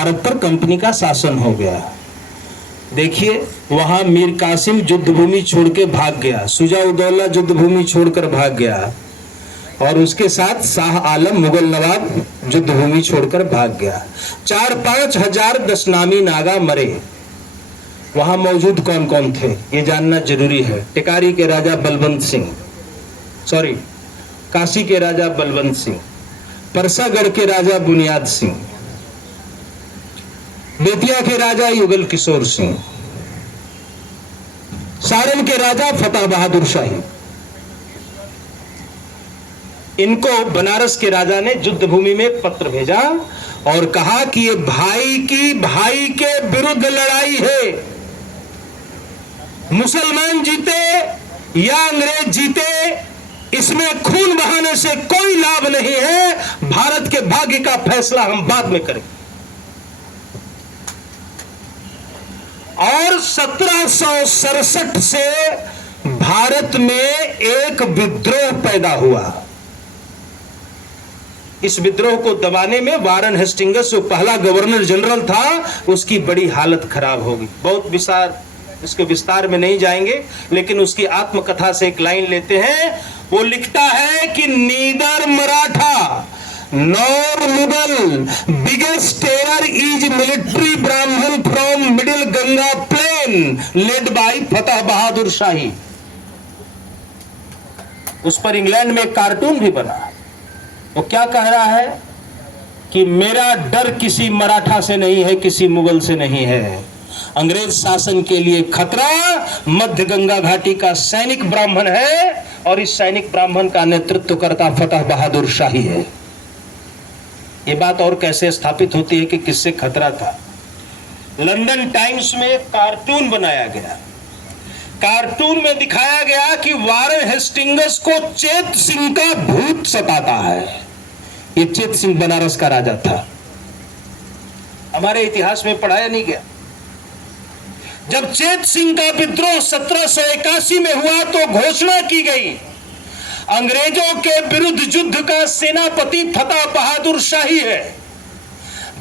भारत पर कंपनी का शासन हो गया। देखिए, वहां मीर कासिम युद्ध भूमि छोड़ के भाग गया, शुजा-उद-दौला युद्ध भूमि छोड़कर भाग गया, और उसके साथ शाह आलम मुगल नवाब युद्ध भूमि छोड़कर भाग गया। 4-5 हजार दशनामी नागा मरे। वहां मौजूद कौन कौन थे ये जानना जरूरी है। टिकारी के राजा बलवंत सिंह, सॉरी काशी के राजा बलवंत सिंह, परसागढ़ के राजा बुनियाद सिंह, बेतिया के राजा युगल किशोर सिंह, सारण के राजा फतेह बहादुर शाही। इनको बनारस के राजा ने युद्ध भूमि में पत्र भेजा और कहा कि ये भाई के विरुद्ध लड़ाई है। मुसलमान जीते या अंग्रेज जीते, इसमें खून बहाने से कोई लाभ नहीं है। भारत के भाग्य का फैसला हम बाद में करें। और 1767 से भारत में एक विद्रोह पैदा हुआ। इस विद्रोह को दबाने में वारन हेस्टिंग्स जो पहला गवर्नर जनरल था, उसकी बड़ी हालत खराब होगी। बहुत इसके विस्तार में नहीं जाएंगे, लेकिन उसकी आत्मकथा से एक लाइन लेते हैं। वो लिखता है कि neither Maratha nor Mughal biggest terror is military Brahmin from middle Ganga plain led by Fateh Bahadur Shahi. उस पर इंग्लैंड में एक कार्टून भी बना। वो क्या कह रहा है कि मेरा डर किसी मराठा से नहीं है, किसी मुगल से नहीं है। अंग्रेज शासन के लिए खतरा मध्य गंगा घाटी का सैनिक ब्राह्मण है, और इस सैनिक ब्राह्मण का नेतृत्व करता फतेह बहादुर शाही है। ये बात और कैसे स्थापित होती है कि किससे खतरा था। लंदन टाइम्स में कार्टून बनाया गया। कार्टून में दिखाया गया कि वारन हेस्टिंग्स को चेत सिंह का भूत सताता है। ये चेत सिंह बनारस का राजा था। हमारे इतिहास में पढ़ाया नहीं गया। जब चेत सिंह का विद्रोह 1781 में हुआ तो घोषणा की गई, अंग्रेजों के विरुद्ध युद्ध का सेनापति फतेह बहादुर शाही है।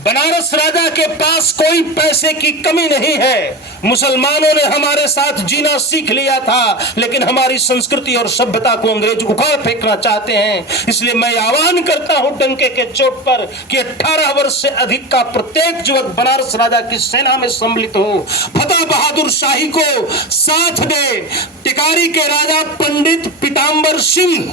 बनारस राजा के पास कोई पैसे की कमी नहीं है। मुसलमानों ने हमारे साथ जीना सीख लिया था, लेकिन हमारी संस्कृति और सभ्यता को अंग्रेज उखाड़ फेंकना चाहते हैं। इसलिए मैं आह्वान करता हूं डंके के चोट पर कि 18 वर्ष से अधिक का प्रत्येक युवक बनारस राजा की सेना में सम्मिलित हो, फतेह बहादुर शाही को साथ दे। टिकारी के राजा पंडित पीताम्बर सिंह,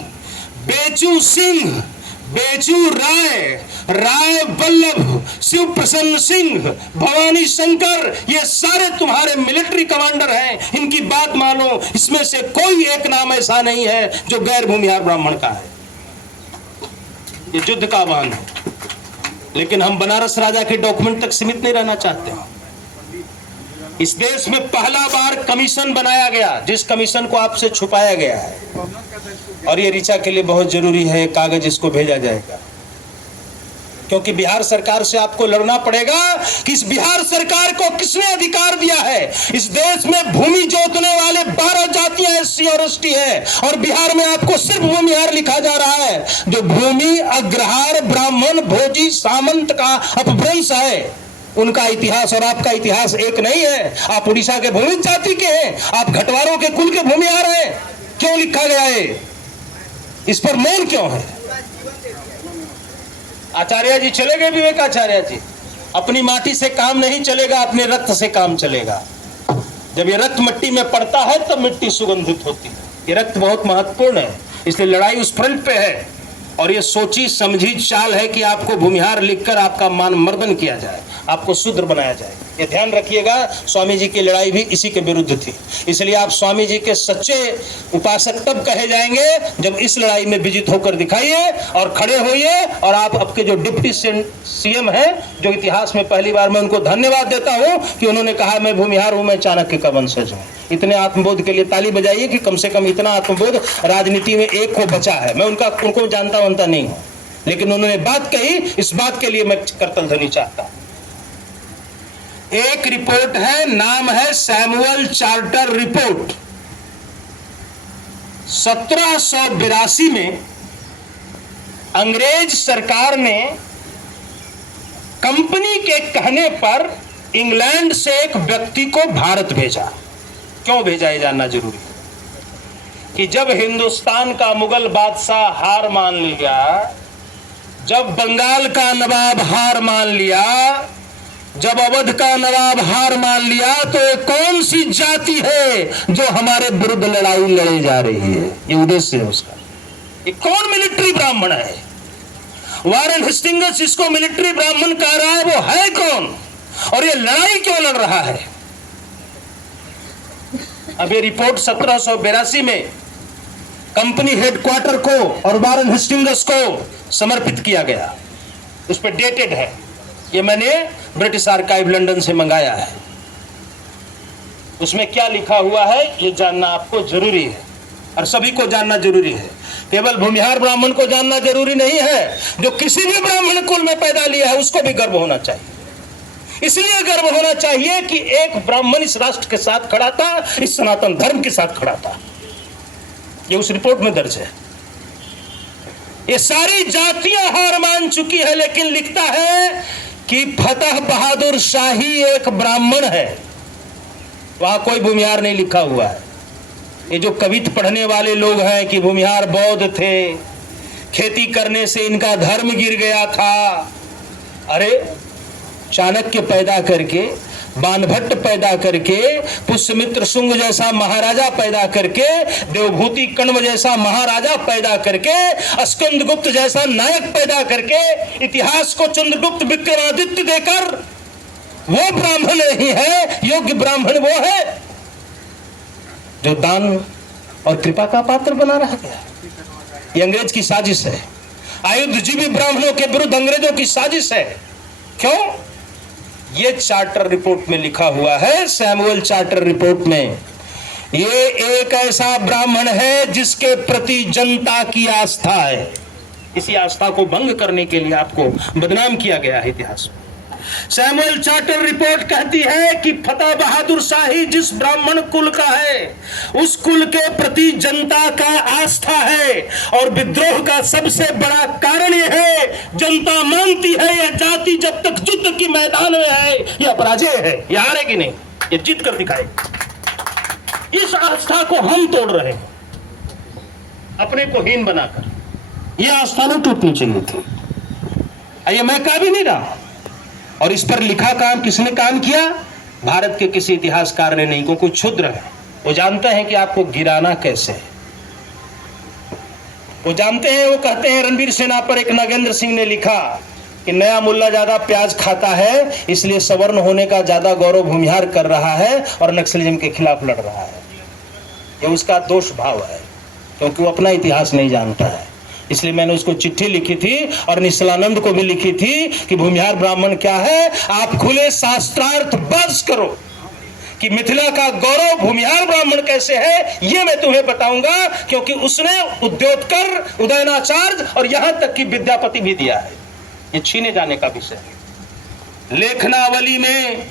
बेचू सिंह, बेचू राय वल्लभ, शिव प्रसन्न सिंह, भवानी शंकर, ये सारे तुम्हारे मिलिट्री कमांडर हैं। इनकी बात मानो। इसमें से कोई एक नाम ऐसा नहीं है जो गैर भूमिहार ब्राह्मण का है। ये युद्ध का आह्वान है। लेकिन हम बनारस राजा के डॉक्यूमेंट तक सीमित नहीं रहना चाहते हैं। इस देश में पहला बार कमीशन बनाया गया, जिस कमीशन को आपसे छुपाया गया है, और ये ऋचा के लिए बहुत जरूरी है। कागज इसको भेजा जाएगा, क्योंकि बिहार सरकार से आपको लड़ना पड़ेगा कि इस बिहार सरकार को किसने अधिकार दिया है। इस देश में भूमि जोतने वाले 12 जातियां एससी और एसटी है, और बिहार में आपको सिर्फ भूमिहार लिखा जा रहा है, जो भूमि अग्रहार ब्राह्मण भोजी सामंत का अपभ्रंश है। उनका इतिहास और आपका इतिहास एक नहीं है। आप उड़ीसा के भूमि जाति के हैं, आप घटवारों के कुल के भूमिहार हैं। क्यों लिखा गया है? इस पर मौन क्यों है? आचार्य जी चले गए, विवेकाचार्य जी। अपनी माटी से काम नहीं चलेगा, अपने रक्त से काम चलेगा। जब ये रक्त मिट्टी में पड़ता है तब मिट्टी सुगंधित होती है। ये रक्त बहुत महत्वपूर्ण है, इसलिए लड़ाई उस फ्रंट पे है। और ये सोची समझी चाल है कि आपको भूमिहार लिखकर आपका मान मर्दन किया जाए, आपको शूद्र बनाया जाए। ये ध्यान रखिएगा। स्वामी जी की लड़ाई भी इसी के विरुद्ध थी। इसलिए आप स्वामी जी के सच्चे उपासक तब कहे जाएंगे जब इस लड़ाई में विजित होकर दिखाइए और खड़े होइए। और आप आपके जो डिप्टी सीएम है, जो इतिहास में पहली बार, मैं उनको धन्यवाद देता हूं कि उन्होंने कहा मैं भूमिहार हूं, मैं चाणक्य का वंशज हूं। इतने आत्मबोध के लिए ताली बजाइए कि कम से कम इतना आत्मबोध राजनीति में एक को बचा है। मैं उनको जानता वानता नहीं हूं, लेकिन उन्होंने बात कही, इस बात के लिए मैं करतल ध्वनि चाहता हूं। एक रिपोर्ट है, नाम है सैमुअल चार्टर रिपोर्ट। 1782 में अंग्रेज सरकार ने कंपनी के कहने पर इंग्लैंड से एक व्यक्ति को भारत भेजा। क्यों भेजा ये जानना जरूरी है कि जब हिंदुस्तान का मुगल बादशाह हार मान लिया, जब बंगाल का नवाब हार मान लिया, जब अवध का नवाब हार मान लिया, तो ये कौन सी जाति है जो हमारे विरुद्ध लड़ाई लड़े जा रही है? ये उद्देश्य है उसका। ये कौन मिलिट्री ब्राह्मण है? वारेन हेस्टिंग्स इसको मिलिट्री ब्राह्मण कह रहा है, वो है कौन और ये लड़ाई क्यों लड़ रहा है? अब ये रिपोर्ट 1782 में कंपनी हेडक्वार्टर को और वारेन हेस्टिंग्स को समर्पित किया गया। उस पर डेटेड है। ये मैंने ब्रिटिश आर्काइव लंदन से मंगाया है। उसमें क्या लिखा हुआ है ये जानना आपको जरूरी है और सभी को जानना जरूरी है। केवल भूमिहार ब्राह्मण को जानना जरूरी नहीं है, जो किसी भी ब्राह्मण कुल में पैदा लिया है उसको भी गर्व होना चाहिए। इसलिए गर्व होना चाहिए कि एक ब्राह्मण इस राष्ट्र के साथ खड़ा था, इस सनातन धर्म के साथ खड़ा था। ये उस रिपोर्ट में दर्ज है। ये सारी जातियां हार मान चुकी है, लेकिन लिखता है कि फतेह बहादुर शाही एक ब्राह्मण है। वहां कोई भूमिहार नहीं लिखा हुआ है। ये जो कविता पढ़ने वाले लोग हैं कि भूमिहार बौद्ध थे, खेती करने से इनका धर्म गिर गया था। अरे चाणक्य पैदा करके, बाणभट्ट पैदा करके, पुष्यमित्र शुंग जैसा महाराजा पैदा करके, देवभूति कण्व जैसा महाराजा पैदा करके, स्कंदगुप्त जैसा नायक पैदा करके, इतिहास को चंद्रगुप्त विक्रमादित्य देकर वो ब्राह्मण नहीं है। योग्य ब्राह्मण वो है जो दान और कृपा का पात्र बना रहा गया। ये अंग्रेज की साजिश है। आयुधजीवी ब्राह्मणों के विरुद्ध अंग्रेजों की साजिश है। क्यों? ये चार्टर रिपोर्ट में लिखा हुआ है, सैमुअल चार्टर रिपोर्ट में। ये एक ऐसा ब्राह्मण है जिसके प्रति जनता की आस्था है। इसी आस्था को भंग करने के लिए आपको बदनाम किया गया है इतिहास में। सैमुअल चार्टर रिपोर्ट कहती है कि फतेह बहादुर शाही जिस ब्राह्मण कुल का है, उस कुल के प्रति जनता का आस्था है। और विद्रोह का सबसे बड़ा कारण यह है, जनता मानती है यह जाति जब तक युद्ध की मैदान में है यह पराजय है, यह हारेगी नहीं, ये जीत कर दिखाएगी। इस आस्था को हम तोड़ रहे हैं अपने को हीन बनाकर। यह आस्था नहीं टूटनी चाहिए थी। ये मैं कह भी नहीं रहा। और इस पर लिखा काम किसने काम किया? भारत के किसी इतिहासकार ने नहीं, क्योंकि क्षुद्र है। वो जानते हैं कि आपको गिराना कैसे है। वो जानते हैं, वो कहते हैं, रणवीर सेना पर एक नागेंद्र सिंह ने लिखा कि नया मुल्ला ज्यादा प्याज खाता है, इसलिए सवर्ण होने का ज्यादा गौरव भूमिहार कर रहा है और नक्सलिज्म के खिलाफ लड़ रहा है। ये उसका दोष भाव है, क्योंकि वो अपना इतिहास नहीं जानता है। इसलिए मैंने उसको चिट्ठी लिखी थी और निश्चलानंद को भी लिखी थी कि भूमिहार ब्राह्मण क्या है। आप खुले शास्त्रार्थ बस करो कि मिथिला का गौरव भूमिहार ब्राह्मण कैसे है, ये मैं तुम्हें बताऊंगा, क्योंकि उसने उद्योतकर, उदयनाचार्य और यहां तक कि विद्यापति भी दिया है। ये छीने जाने का विषय है। लेखनावली में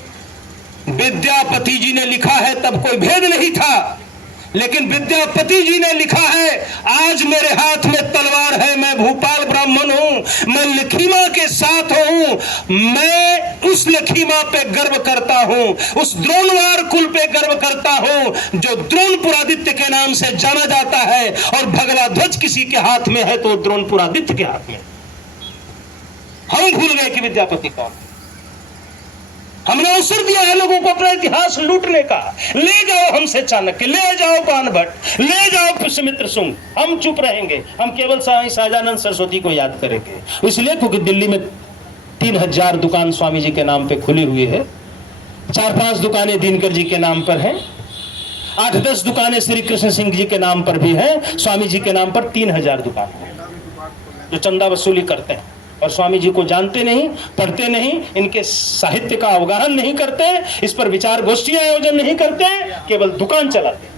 विद्यापति जी ने लिखा है, तब कोई भेद नहीं था, लेकिन विद्यापति जी ने लिखा है, आज मेरे हाथ में तलवार है, मैं भूपाल ब्राह्मण हूं, मैं लखीमा के साथ हूं, मैं उस लखीमा पे गर्व करता हूं, उस द्रोणवार कुल पे गर्व करता हूं जो द्रोणपुरादित्य के नाम से जाना जाता है। और भगवा ध्वज किसी के हाथ में है तो द्रोणपुरादित्य के हाथ में। हम भूल गए कि विद्यापति कौन। हमने अवसर दिया है लोगों को अपना इतिहास लूटने का। ले जाओ हमसे चाणक्य, ले जाओ बाणभट्ट, ले जाओ पुष्यमित्र शुंग, हम चुप रहेंगे। हम केवल सहजानंद सरस्वती को याद करेंगे। इसलिए क्योंकि दिल्ली में 3000 दुकान स्वामी जी के नाम पे खुली हुई है, 4-5 दुकानें दिनकर जी के नाम पर हैं, 8-10 दुकानें श्री कृष्ण सिंह जी के नाम पर भी हैं। स्वामी जी के नाम पर 3000 दुकान है जो चंदा वसूली करते हैं और स्वामी जी को जानते नहीं, पढ़ते नहीं, इनके साहित्य का अवगाहन नहीं करते, इस पर विचार गोष्ठियां आयोजन नहीं करते, केवल दुकान चलाते।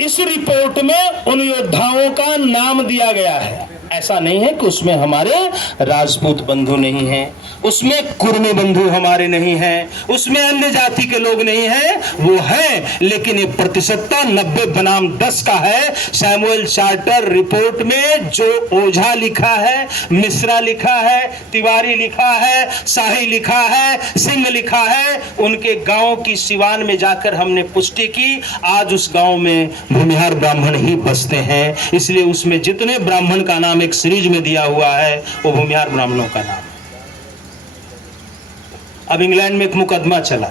इस रिपोर्ट में उन योद्धाओं का नाम दिया गया है। ऐसा नहीं है कि उसमें हमारे राजपूत बंधु नहीं हैं, उसमें कुर्मी बंधु हमारे नहीं हैं, उसमें अन्य जाति के लोग नहीं हैं, वो है, लेकिन ये प्रतिशतता 90 बनाम 10 का है। सैमुअल चार्टर रिपोर्ट में जो ओझा लिखा है, मिश्रा लिखा है, तिवारी लिखा है, शाही लिखा है, सिंह लिखा है, उनके गांव की सिवान में जाकर हमने पुष्टि की, आज उस गांव में भूमिहार ब्राह्मण ही बसते हैं। इसलिए उसमें जितने ब्राह्मण का नाम एक सीरीज में दिया हुआ है वो भूमिहार ब्राह्मणों का नाम है। अब इंग्लैंड में एक मुकदमा चला,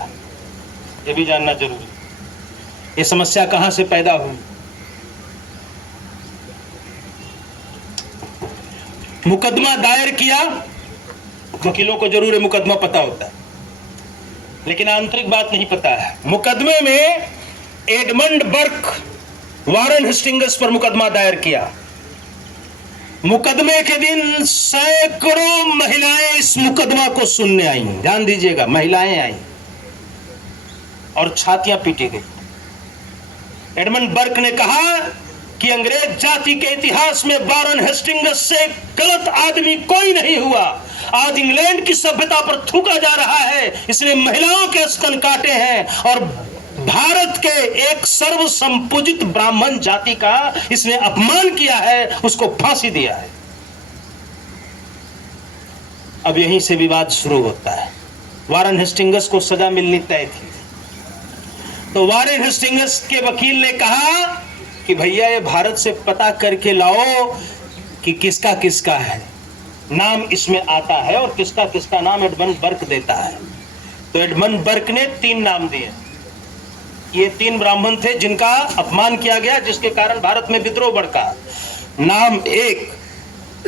ये भी जानना जरूरी। ये समस्या कहां से पैदा हुई? मुकदमा दायर किया, वकीलों को जरूर मुकदमा पता होता है, लेकिन आंतरिक बात नहीं पता है। मुकदमे में एडमंड बर्क वारन हेस्टिंग्स पर मुकदमा दायर किया। मुकदमे के दिन सैकड़ों महिलाएं इस मुकदमा को सुनने आई। ध्यान दीजिएगा, महिलाएं आई और छातियां पीटी गई। एडमंड बर्क ने कहा कि अंग्रेज जाति के इतिहास में वारन हेस्टिंग्स से गलत आदमी कोई नहीं हुआ। आज इंग्लैंड की सभ्यता पर थूका जा रहा है, इसने महिलाओं के स्तन काटे हैं और भारत के एक सर्व संपूजित ब्राह्मण जाति का इसने अपमान किया है, उसको फांसी दिया है। अब यहीं से विवाद शुरू होता है। वारन हेस्टिंग्स को सजा मिलनी तय थी, तो वारन हेस्टिंग्स के वकील ने कहा कि भैया ये भारत से पता करके लाओ कि किसका किसका है, नाम इसमें आता है और किसका किसका नाम एडमंड बर्क देता है। तो एडमंड बर्क ने 3 नाम दिए। ये 3 ब्राह्मण थे जिनका अपमान किया गया, जिसके कारण भारत में विद्रोह भड़का। नाम 1,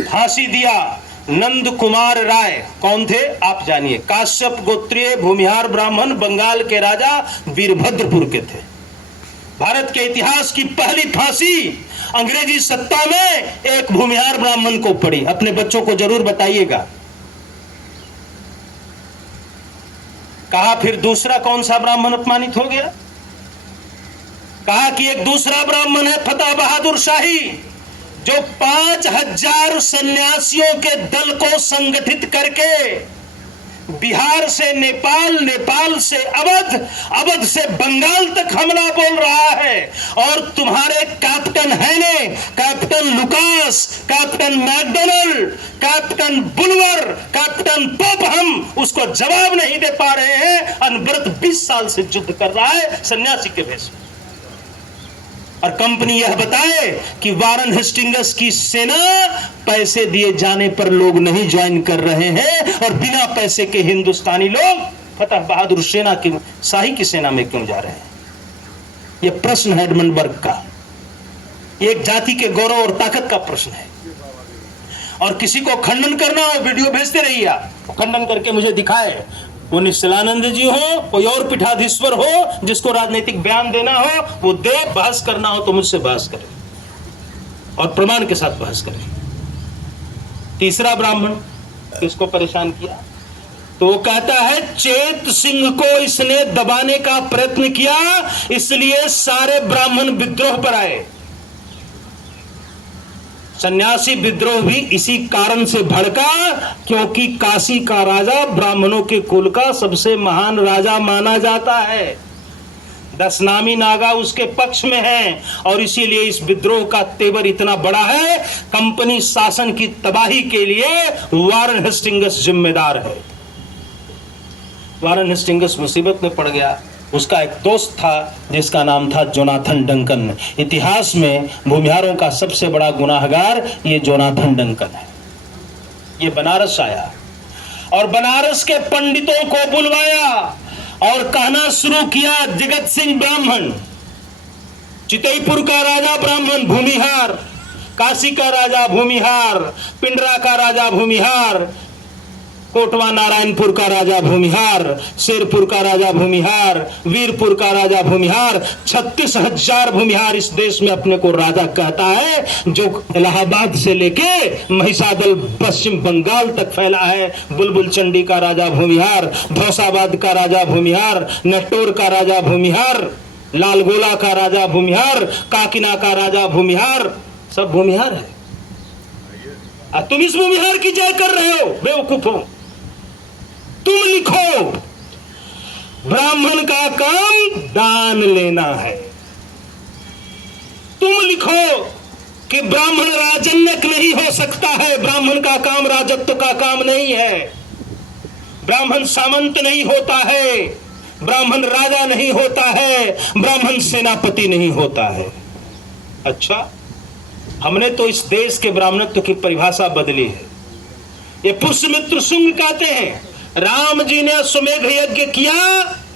फांसी दिया नंद कुमार राय। कौन थे आप जानिए? काश्यप गोत्रीय भूमिहार ब्राह्मण, बंगाल के राजा वीरभद्रपुर के थे। भारत के इतिहास की पहली फांसी अंग्रेजी सत्ता में एक भूमिहार ब्राह्मण को पड़ी। अपने बच्चों को जरूर बताइएगा। कहा फिर दूसरा कौन सा ब्राह्मण अपमानित हो गया? कहा कि एक दूसरा ब्राह्मण है फतेह बहादुर शाही, जो 5000 सन्यासियों के दल को संगठित करके बिहार से नेपाल, नेपाल से अवध, अवध से बंगाल तक हमला बोल रहा है। और तुम्हारे कैप्टन हैने, captain Lucas, captain McDonald, captain Bulwer, captain Pope हम उसको जवाब नहीं दे पा रहे हैं। अनवरत 20 साल से युद्ध कर रहा है सन्यासी के भेष में। और कंपनी यह बताए कि वारन हेस्टिंग्स की सेना पैसे दिए जाने पर लोग नहीं ज्वाइन कर रहे हैं, और बिना पैसे के हिंदुस्तानी लोग फतेह बहादुर सेना की, शाही की सेना में क्यों जा रहे हैं? यह प्रश्न है एडमंड बर्क का। एक जाति के गौरव और ताकत का प्रश्न है। और किसी को खंडन करना हो, वीडियो भेजते रहिए आप, खंडन करके मुझे दिखाए। वो निश्चलानंद जी हो, कोई और पीठाधीश्वर हो, जिसको राजनीतिक बयान देना हो वो दे, बहस करना हो तो मुझसे बहस करे और प्रमाण के साथ बहस करे। तीसरा ब्राह्मण किसको परेशान किया? तो वो कहता है चेत सिंह को इसने दबाने का प्रयत्न किया, इसलिए सारे ब्राह्मण विद्रोह पर आए। सन्यासी विद्रोह भी इसी कारण से भड़का क्योंकि काशी का राजा ब्राह्मणों के कुल का सबसे महान राजा माना जाता है। 10 नामी नागा उसके पक्ष में हैं और इसीलिए इस विद्रोह का तेवर इतना बड़ा है। कंपनी शासन की तबाही के लिए वारन हेस्टिंग्स जिम्मेदार है। वारन हेस्टिंग्स मुसीबत में पड़ गया। उसका एक दोस्त था जिसका नाम था जोनाथन डंकन। इतिहास में भूमिहारों का सबसे बड़ा गुनाहगार ये जोनाथन डंकन है। ये बनारस आया और बनारस के पंडितों को बुलवाया और कहना शुरू किया, जगत सिंह ब्राह्मण, चितईपुर का राजा ब्राह्मण भूमिहार, काशी का राजा भूमिहार, पिंडरा का राजा भूमिहार, कोटवा नारायणपुर का राजा भूमिहार, शेरपुर का राजा भूमिहार, वीरपुर का राजा भूमिहार। 36,000 भूमिहार इस देश में अपने को राजा कहता है, जो इलाहाबाद से लेके महिषादल पश्चिम बंगाल तक फैला है। बुलबुल चंडी का राजा भूमिहार, धौसाबाद का राजा भूमिहार, नटोर का राजा भूमिहार, लालगोला का राजा भूमिहार, काकिना का राजा भूमिहार, सब भूमिहार है। तुम इस भूमिहार की जय कर रहे हो, बेवकूफों। तुम लिखो ब्राह्मण का काम दान लेना है। तुम लिखो कि ब्राह्मण राजन्यक नहीं हो सकता है, ब्राह्मण का काम राजत्व का काम नहीं है, ब्राह्मण सामंत नहीं होता है, ब्राह्मण राजा नहीं होता है, ब्राह्मण सेनापति नहीं होता है। अच्छा, हमने तो इस देश के ब्राह्मणत्व की परिभाषा बदली है। ये पुष्यमित्र शुंग कहते हैं, राम जी ने अश्वमेध यज्ञ किया,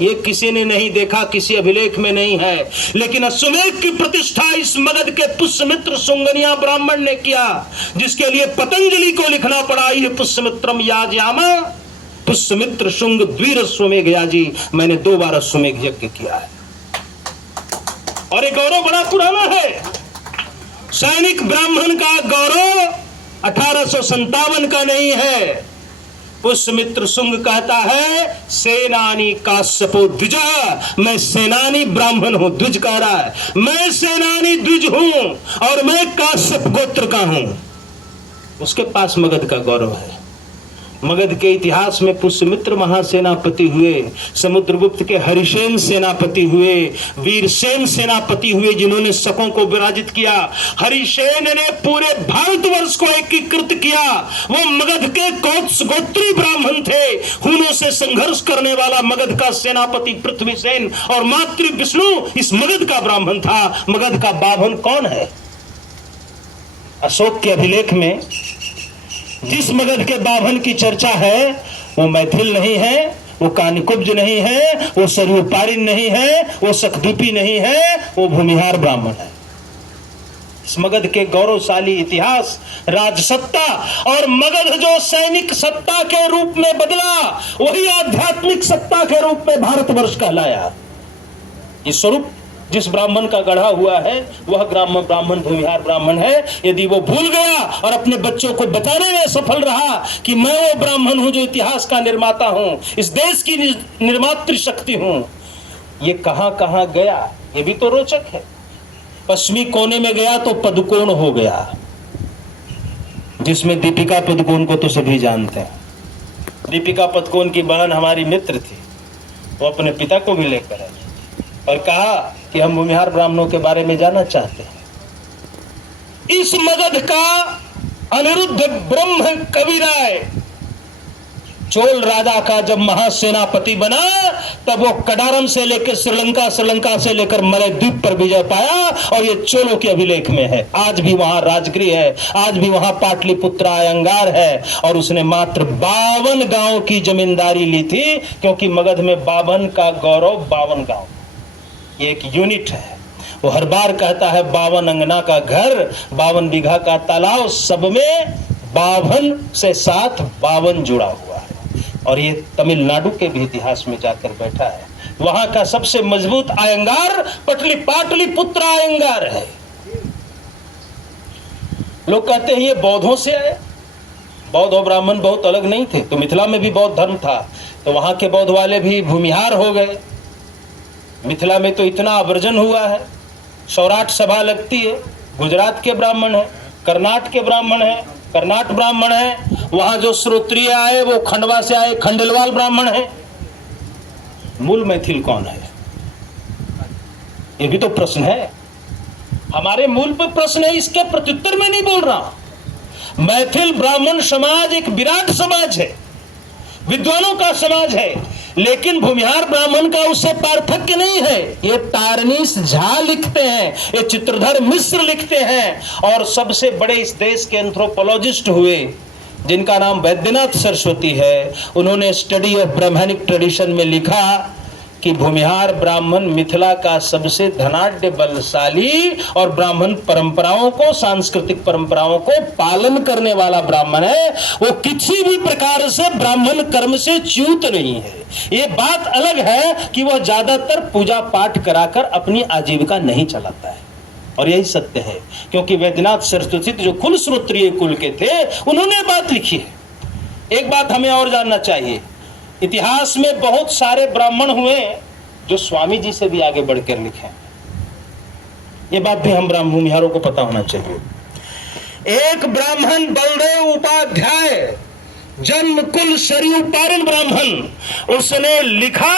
ये किसी ने नहीं देखा, किसी अभिलेख में नहीं है, लेकिन अश्वमेध की प्रतिष्ठा इस मगध के पुष्यमित्र शुंगनिया ब्राह्मण ने किया, जिसके लिए पतंजलि को लिखना पड़ा, ये पुष्यमित्रम याजयामा, पुष्यमित्र शुंग द्विर अश्वमेध याजी, मैंने 2 बार अश्वमेध यज्ञ किया है। और ये गौरव बड़ा पुराना है। सैनिक ब्राह्मण का गौरव 1857 का नहीं है। पुष्यमित्र शुंग कहता है, सेनानी काश्यपो द्विज, मैं सेनानी ब्राह्मण हूं। द्विज कह रहा है, मैं सेनानी द्विज हूं और मैं काश्यप गोत्र का हूं। उसके पास मगध का गौरव है। मगध के इतिहास में पुष्यमित्र महासेनापति हुए, समुद्रगुप्त के हरिसेन सेनापति हुए, वीरसेन सेनापति हुए, जिन्होंने शकों को विराजित किया। हरिसेन ने पूरे भारतवर्ष को एकीकृत किया। वो मगध के कौत्स गोत्री ब्राह्मण थे। हुनों से संघर्ष करने वाला मगध का सेनापति पृथ्वीसेन और मातृ विष्णु इस मगध का ब्राह्मण था। मगध का बाभन कौन है? अशोक के अभिलेख में जिस मगध के बाभन की चर्चा है, वो मैथिल नहीं है, वो कानिकुब्ज नहीं है, वो सरयू पारिन नहीं है, वो सखदूपी नहीं है, वो भूमिहार ब्राह्मण है। इस मगध के गौरवशाली इतिहास, राजसत्ता और मगध जो सैनिक सत्ता के रूप में बदला, वही आध्यात्मिक सत्ता के रूप में भारतवर्ष कहलाया। ये स्वरूप जिस ब्राह्मण का गढ़ा हुआ है, वह ब्राह्मण भूमिहार ब्राह्मण है। यदि वो भूल गया और अपने बच्चों को बताने में सफल रहा कि मैं वो ब्राह्मण हूं जो इतिहास का निर्माता हूं, इस देश की निर्मातृ शक्ति हूं, ये कहां कहां गया, ये भी तो रोचक है। पश्चिमी कोने में गया तो पदुकोण हो गया, जिसमें दीपिका पदुकोण को तो सभी जानते हैं। दीपिका पदुकोण की बहन हमारी मित्र थी। वो अपने पिता को भी लेकर आई और कहा कि हम भूमिहार ब्राह्मणों के बारे में जानना चाहते हैं। इस मगध का अनिरुद्ध ब्रह्म कविराय चोल राजा का जब महासेनापति बना, तब वो कडारम से लेकर श्रीलंका, श्रीलंका से लेकर मलय द्वीप पर विजय पाया, और ये चोलों के अभिलेख में है। आज भी वहां राजगृह है, आज भी वहां पाटलिपुत्र अयंगार है, और उसने मात्र 52 गांव की जमींदारी ली थी, क्योंकि मगध में 52 का गौरव, 52 गांव ये एक यूनिट है। वो हर बार कहता है 52 अंगना का घर, 52 बीघा का तालाब, सब में 52 से साथ 52 जुड़ा हुआ है। और ये तमिलनाडु के भी इतिहास में जाकर बैठा है। वहां का सबसे मजबूत अयंगार पाटलिपुत्र अयंगार है। लोग कहते हैं ये बौद्धों से आए। बौद्ध और ब्राह्मण बहुत अलग नहीं थे। तो मिथिला में भी बौद्ध धर्म था, तो वहां के बौद्ध वाले भी भूमिहार हो गए। मिथिला में तो इतना आवर्जन हुआ है, सौराठ सभा लगती है, गुजरात के ब्राह्मण है, कर्नाटक के ब्राह्मण है, कर्नाट ब्राह्मण है, वहां जो श्रोत्रिय आए वो खंडवा से आए, खंडेलवाल ब्राह्मण है। मूल मैथिल कौन है? ये भी तो प्रश्न है। हमारे मूल पर प्रश्न है, इसके प्रत्युत्तर में नहीं बोल रहा। मैथिल ब्राह्मण समाज एक विराट समाज है, विद्वानों का समाज है, लेकिन भूमिहार ब्राह्मण का उससे पार्थक्य नहीं है। ये तारनीश झा लिखते हैं, ये चित्रधर मिश्र लिखते हैं, और सबसे बड़े इस देश के एंथ्रोपोलॉजिस्ट हुए जिनका नाम वैद्यनाथ सरस्वती है, उन्होंने स्टडी ऑफ ब्राह्मणिक ट्रेडिशन में लिखा कि भूमिहार ब्राह्मण मिथिला का सबसे धनाढ्य, बलशाली और ब्राह्मण परंपराओं को, सांस्कृतिक परंपराओं को पालन करने वाला ब्राह्मण है। वो किसी भी प्रकार से ब्राह्मण कर्म से च्युत नहीं है। ये बात अलग है कि वह ज्यादातर पूजा पाठ कराकर अपनी आजीविका नहीं चलाता है, और यही सत्य है, क्योंकि वैद्यनाथ सरस्वती जो कुल श्रोत्रिय कुल के थे, उन्होंने बात लिखी है। एक बात हमें और जानना चाहिए, इतिहास में बहुत सारे ब्राह्मण हुए जो स्वामी जी से भी आगे बढ़कर लिखे। ये बात भी हम भूमिहारों को पता होना चाहिए। एक ब्राह्मण बलदेव उपाध्याय, जन्म कुल शरीर पारण ब्राह्मण, उसने लिखा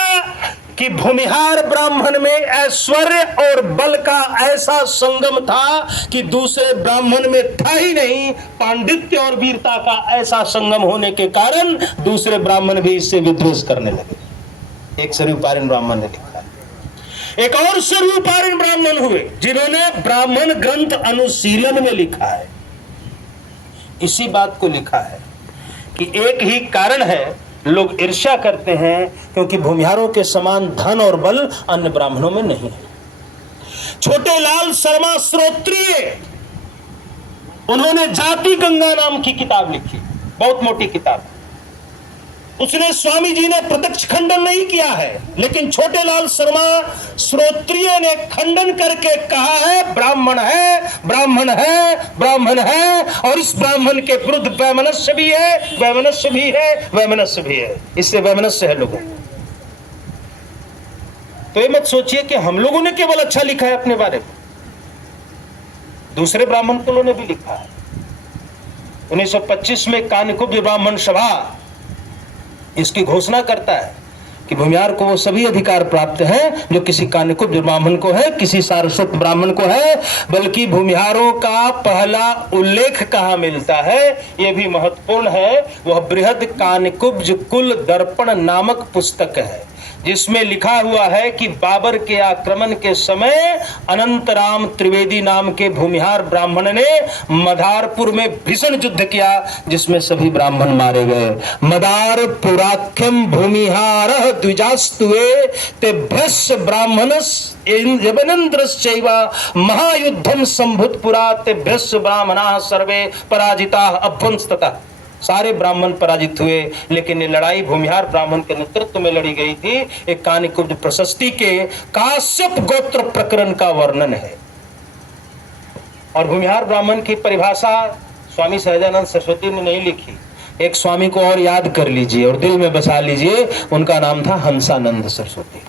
कि भूमिहार ब्राह्मण में ऐश्वर्य और बल का ऐसा संगम था कि दूसरे ब्राह्मण में था ही नहीं। पांडित्य और वीरता का ऐसा संगम होने के कारण दूसरे ब्राह्मण भी इससे विद्वेष करने लगे। एक शरीरपारण ब्राह्मण ने लिखा। एक और शरीरपारण ब्राह्मण हुए जिन्होंने ब्राह्मण ग्रंथ अनुशीलन में लिखा है, इसी बात को लिखा है कि एक ही कारण है, लोग ईर्ष्या करते हैं क्योंकि भूमिहारों के समान धन और बल अन्य ब्राह्मणों में नहीं है। छोटे लाल शर्मा श्रोत्रिय, उन्होंने जाति गंगा नाम की किताब लिखी, बहुत मोटी किताब। उसने स्वामी जी ने प्रत्यक्ष खंडन नहीं किया है, लेकिन छोटे लाल शर्मा श्रोत्रिय ने खंडन करके कहा है ब्राह्मण है, ब्राह्मण है, ब्राह्मण है, और इस ब्राह्मण के विरुद्ध वैमनस्य भी है, वैमनस्य भी है, वैमनस्य भी है। इससे वैमनस्य है लोगों। तो ये मत सोचिए कि हम लोगों ने केवल अच्छा लिखा है अपने बारे में, दूसरे ब्राह्मण कुलों ने भी लिखा है। 1925 में कान्यकुब्ज ब्राह्मण सभा इसकी घोषणा करता है कि भूमिहार को वो सभी अधिकार प्राप्त हैं जो किसी कान्यकुब्ज ब्राह्मण को है, किसी सारस्वत ब्राह्मण को है। बल्कि भूमिहारों का पहला उल्लेख कहाँ मिलता है, यह भी महत्वपूर्ण है। वह बृहद कान्यकुब्ज कुल दर्पण नामक पुस्तक है, जिसमें लिखा हुआ है कि बाबर के आक्रमण के समय अनंतराम त्रिवेदी नाम के भूमिहार ब्राह्मण ने मदारपुर में भीषण युद्ध किया, जिसमें सभी ब्राह्मण मारे गए। मदार पुराख्यम भूमिहार द्विजास्तुए तेभ्यस्य ब्राह्मणस यवनेन्द्रश्चैव महायुद्धम संभूतपुरा तेभ्यस्य ब्राह्मणाः सर्वे पराजिताः अभ्वंस्ततः। सारे ब्राह्मण पराजित हुए, लेकिन ये लड़ाई भूमिहार ब्राह्मण के नेतृत्व में लड़ी गई थी। एक कान्यकुब्ज प्रशस्ति के काश्यप गोत्र प्रकरण का वर्णन है। और भूमिहार ब्राह्मण की परिभाषा स्वामी सहजानंद सरस्वती ने नहीं लिखी। एक स्वामी को और याद कर लीजिए और दिल में बसा लीजिए, उनका नाम था हंसानंद सरस्वती।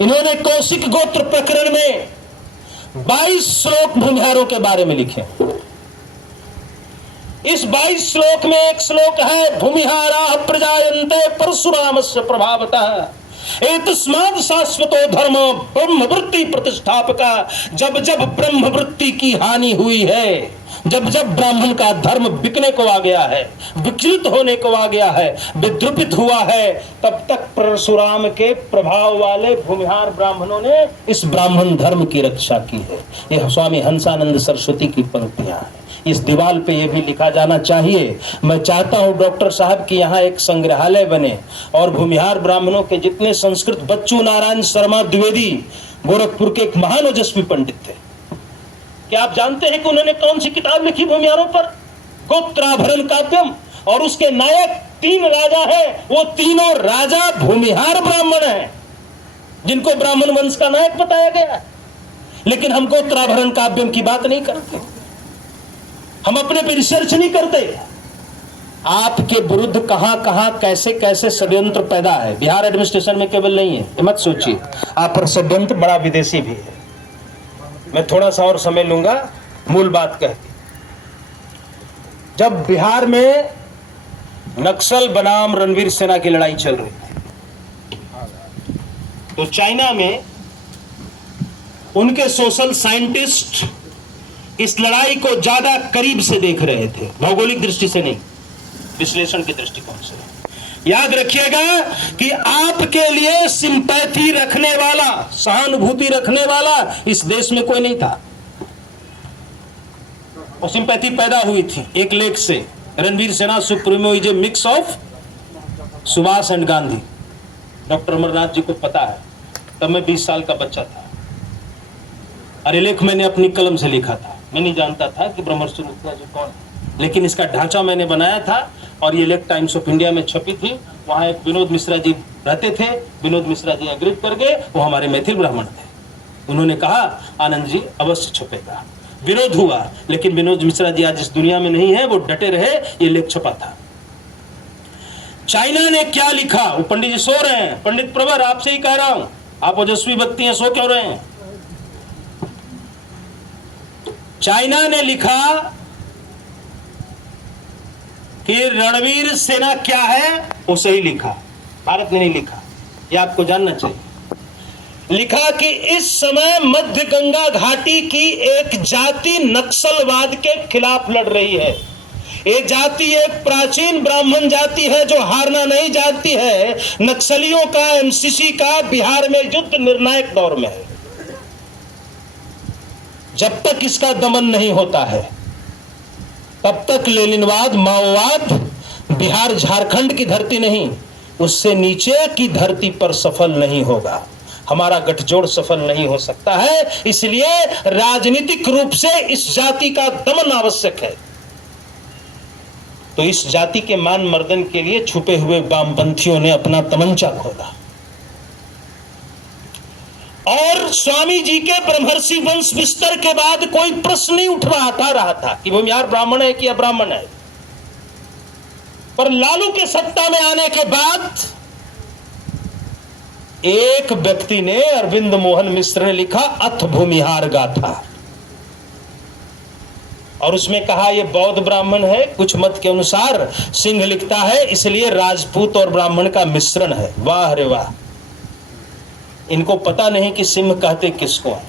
इन्होंने कौशिक गोत्र प्रकरण में 22 श्लोक भूमिहारों के बारे में लिखे। इस 22 श्लोक में एक श्लोक है, भूमिहारा प्रजायन्ते परशुरामस्य प्रभावतः एतस्माद् शाश्वतो धर्म ब्रह्मवृत्ति प्रतिष्ठापका। जब जब ब्रह्मवृत्ति की हानि हुई है, जब जब ब्राह्मण का धर्म बिकने को आ गया है, विचलित होने को आ गया है, विद्रुपित हुआ है, तब तक परशुराम के प्रभाव वाले भूमिहार ब्राह्मणों ने इस ब्राह्मण धर्म की रक्षा की है। यह स्वामी हंसानंद सरस्वती की पंक्तियां हैं। इस दीवार पे ये भी लिखा जाना चाहिए। मैं चाहता हूं डॉक्टर साहब कि यहाँ एक संग्रहालय बने और भूमिहार ब्राह्मणों के जितने संस्कृत, बच्चू नारायण शर्मा द्विवेदी गोरखपुर के एक महान ओजस्वी पंडित थे। क्या आप जानते हैं कि उन्होंने कौन सी किताब लिखी भूमिहारों पर? गोत्राभरण काव्यम। और उसके नायक 3 राजा है, वो तीनों राजा भूमिहार ब्राह्मण हैं, जिनको ब्राह्मण वंश का नायक बताया गया। लेकिन हम गोत्राभरण काव्यम की बात नहीं करते, हम अपने पे रिसर्च नहीं करते। आपके विरुद्ध कहां कहां कैसे कैसे षड्यंत्र पैदा है, बिहार एडमिनिस्ट्रेशन में केवल नहीं है, मत सोचिए। आप पर षड्यंत्र बड़ा विदेशी भी है। मैं थोड़ा सा और समय लूंगा मूल बात कह के। जब बिहार में नक्सल बनाम रणवीर सेना की लड़ाई चल रही थी, तो चाइना में उनके सोशल साइंटिस्ट इस लड़ाई को ज्यादा करीब से देख रहे थे, भौगोलिक दृष्टि से नहीं, विश्लेषण के दृष्टिकोण से। याद रखिएगा कि आपके लिए सिंपैथी रखने वाला, सहानुभूति रखने वाला इस देश में कोई नहीं था। वो सिंपैथी पैदा हुई थी एक लेख से, Ranveer Sena supremo is a mix of Subhash and Gandhi. Doctor Amarnath ji को पता है, तब मैं 20 साल का बच्चा था। अरे लेख मैंने अपनी कलम से लिखा था। मैं नहीं जानता था कि ब्रह्मर्षि मिश्रा जी कौन है, लेकिन इसका ढांचा मैंने बनाया था और ये लेख टाइम्स ऑफ इंडिया में छपी थी। वहाँ एक विनोद मिश्रा जी रहते थे, विनोद मिश्रा जी एग्री कर गए, वो हमारे मैथिल ब्राह्मण थे। उन्होंने कहा आनंद जी अवश्य छपेगा। विरोध हुआ, लेकिन विनोद मिश्रा जी आज इस दुनिया में नहीं है, वो डटे रहे, ये लेख छपा था। चाइना ने क्या लिखा, वो पंडित जी सो रहे हैं, पंडित प्रवर आपसे ही कह रहा हूं, आप ओजस्वी व्यक्ति हैं, सो क्यों रहे हैं? चाइना ने लिखा कि रणवीर सेना क्या है, वो सही लिखा, भारत ने नहीं लिखा, ये आपको जानना चाहिए। लिखा कि इस समय मध्य गंगा घाटी की एक जाति नक्सलवाद के खिलाफ लड़ रही है। ये जाति एक प्राचीन ब्राह्मण जाति है जो हारना नहीं जानती है। नक्सलियों का, एमसीसी का बिहार में युद्ध निर्णायक दौर में है। जब तक इसका दमन नहीं होता है तब तक लेनिनवाद, माओवाद बिहार झारखंड की धरती नहीं, उससे नीचे की धरती पर सफल नहीं होगा। हमारा गठजोड़ सफल नहीं हो सकता है। इसलिए राजनीतिक रूप से इस जाति का दमन आवश्यक है। तो इस जाति के मान मर्दन के लिए छुपे हुए वामपंथियों ने अपना तमंचा खोला और स्वामी जी के ब्रह्मर्षि वंश विस्तार के बाद कोई प्रश्न नहीं उठ रहा था कि भूमिहार ब्राह्मण है कि अब्राह्मण है। पर लालू के सत्ता में आने के बाद एक व्यक्ति ने, अरविंद मोहन मिश्र ने लिखा अथ भूमिहार गाथा, और उसमें कहा यह बौद्ध ब्राह्मण है, कुछ मत के अनुसार सिंह लिखता है, इसलिए राजपूत और ब्राह्मण का मिश्रण है। वाह रे वाह, इनको पता नहीं कि सिंह कहते किसको है।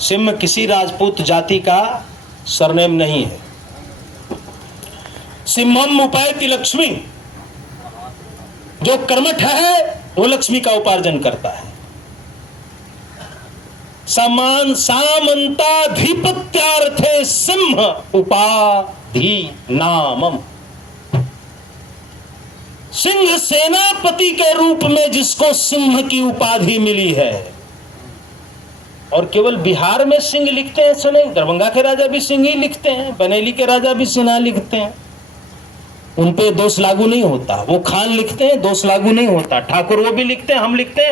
सिंह किसी राजपूत जाति का सरनेम नहीं है। सिंहम उपैति लक्ष्मी, जो कर्मठ है वो लक्ष्मी का उपार्जन करता है। समान सामंताधिपत्यार्थे सिंह उपाधि नामम, सिंह सेनापति के रूप में जिसको सिंह की उपाधि मिली है। और केवल बिहार में सिंह लिखते हैं ऐसा नहीं, दरभंगा के राजा भी सिंह ही लिखते हैं, बनेली के राजा भी सिन्हा लिखते हैं, उन पे दोष लागू नहीं होता। वो खान लिखते हैं, दोष लागू नहीं होता। ठाकुर वो भी लिखते हैं, हम लिखते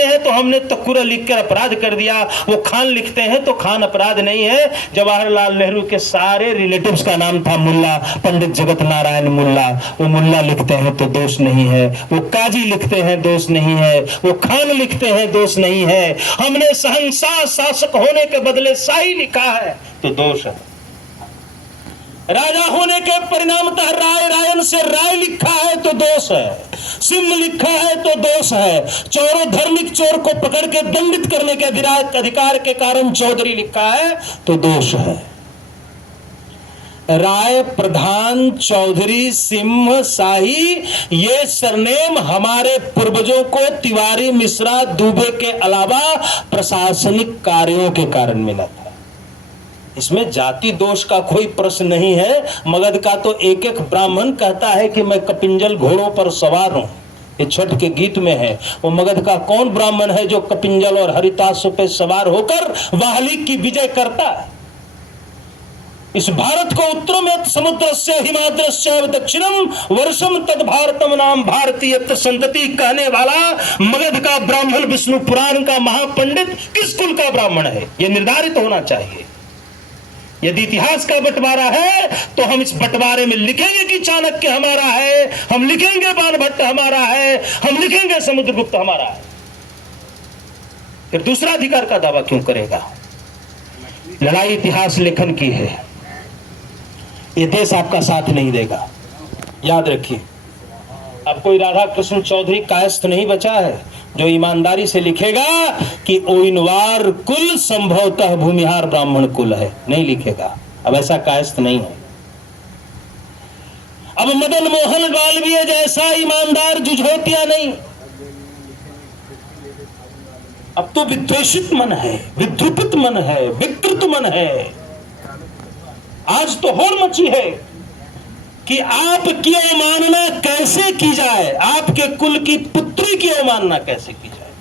हैं तो हमने तकुरा लिखकर अपराध कर दिया। वो खान लिखते हैं तो खान अपराध नहीं है। जवाहरलाल नेहरू के सारे रिलेटिव्स का नाम था मुल्ला, पंडित जगत नारायण मुल्ला। वो मुल्ला लिखते हैं तो दोष नहीं है, वो काजी लिखते हैं दोष नहीं है, वो खान लिखते हैं दोष नहीं है। हमने शहंशाह शासक होने के बदले शाही लिखा है तो दोष है। राजा होने के परिणामतः राय, रायन से राय लिखा है तो दोष है। सिंह लिखा है तो दोष है। चोरों, धार्मिक चोर को पकड़ के दंडित करने के अधिकार के कारण चौधरी लिखा है तो दोष है। राय, प्रधान, चौधरी, सिंह, शाही, ये सरनेम हमारे पूर्वजों को तिवारी, मिश्रा, दुबे के अलावा प्रशासनिक कार्यों के कारण मिला था। इसमें जाति दोष का कोई प्रश्न नहीं है। मगध का तो एक एक ब्राह्मण कहता है कि मैं कपिंजल घोड़ों पर सवार हूं, ये छठ के गीत में है। वो मगध का कौन ब्राह्मण है जो कपिंजल और हरितासों पे सवार होकर वाहली की विजय करता है? इस भारत को उत्तरम समुद्रस्य हिमाद्रस्य दक्षिणम वर्षम तद भारतम नाम भारतीय संतति कहने वाला मगध का ब्राह्मण विष्णु पुराण का महापंडित किस कुल का ब्राह्मण है, यह निर्धारित होना चाहिए। यदि इतिहास का बंटवारा है तो हम इस बंटवारे में लिखेंगे कि चाणक्य हमारा है, हम लिखेंगे बाणभट्ट हमारा है, हम लिखेंगे समुद्रगुप्त हमारा है। फिर दूसरा अधिकार का दावा क्यों करेगा? लड़ाई इतिहास लेखन की है। ये देश आपका साथ नहीं देगा, याद रखिए। अब कोई राधा कृष्ण चौधरी कायस्थ नहीं बचा है जो ईमानदारी से लिखेगा कि ओइनवार कुल संभवतः भूमिहार ब्राह्मण कुल है, नहीं लिखेगा। अब ऐसा कायस्थ नहीं है। अब मदन मोहन गालवीय जैसा ईमानदार जुझोतिया नहीं। अब तो विद्वेषित मन है, विद्रुपित मन है, विकृत मन है। आज तो होड़ मची है कि आपकी अवमानना कैसे की जाए, आपके कुल की पुत्री की अवमानना कैसे की जाए।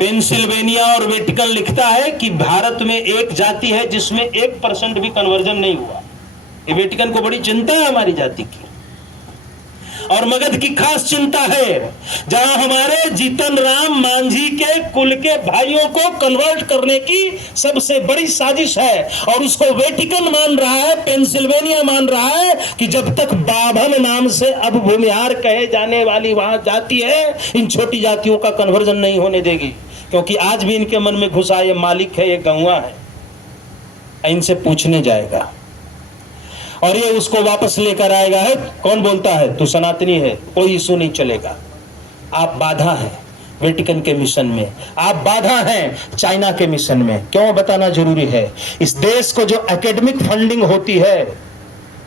पेंसिल्वेनिया और वेटिकन लिखता है कि भारत में एक जाति है जिसमें 1% भी कन्वर्जन नहीं हुआ। ये वेटिकन को बड़ी चिंता है हमारी जाति की, और मगध की खास चिंता है। जहां हमारे जीतन राम मांझी के कुल के भाइयों को कन्वर्ट करने की सबसे बड़ी साजिश है, और उसको वेटिकन मान रहा है, पेंसिल्वेनिया मान रहा है कि जब तक बाभन नाम से अब भूमिहार कहे जाने वाली वहां जाति है, इन छोटी जातियों का कन्वर्जन नहीं होने देगी। क्योंकि आज भी इनके मन में घुसा ये मालिक है, ये गौवा है। इनसे पूछने जाएगा और ये उसको वापस लेकर आएगा। है कौन बोलता है तू सनातनी है, कोई इशू नहीं चलेगा। आप बाधा हैं वेटिकन के मिशन में, आप बाधा हैं चाइना के मिशन में। क्यों बताना जरूरी है? इस देश को जो एकेडमिक फंडिंग होती है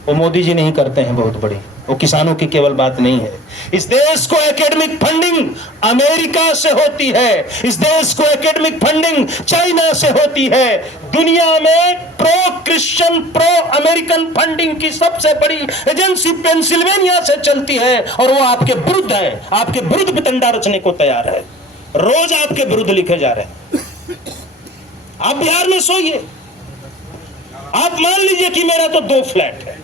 वो मोदी जी नहीं करते हैं, बहुत बड़ी, वो किसानों की केवल बात नहीं है। इस देश को एकेडमिक फंडिंग अमेरिका से होती है, इस देश को एकेडमिक फंडिंग चाइना से होती है। दुनिया में pro Christian, pro American funding की सबसे बड़ी एजेंसी पेंसिल्वेनिया से चलती है और वो आपके विरुद्ध है, आपके विरुद्ध वितंडा रचने को तैयार है। रोज आपके विरुद्ध लिखे जा रहे हैं। आप बिहार में सोइए, आप मान लीजिए कि मेरा तो 2 फ्लैट है,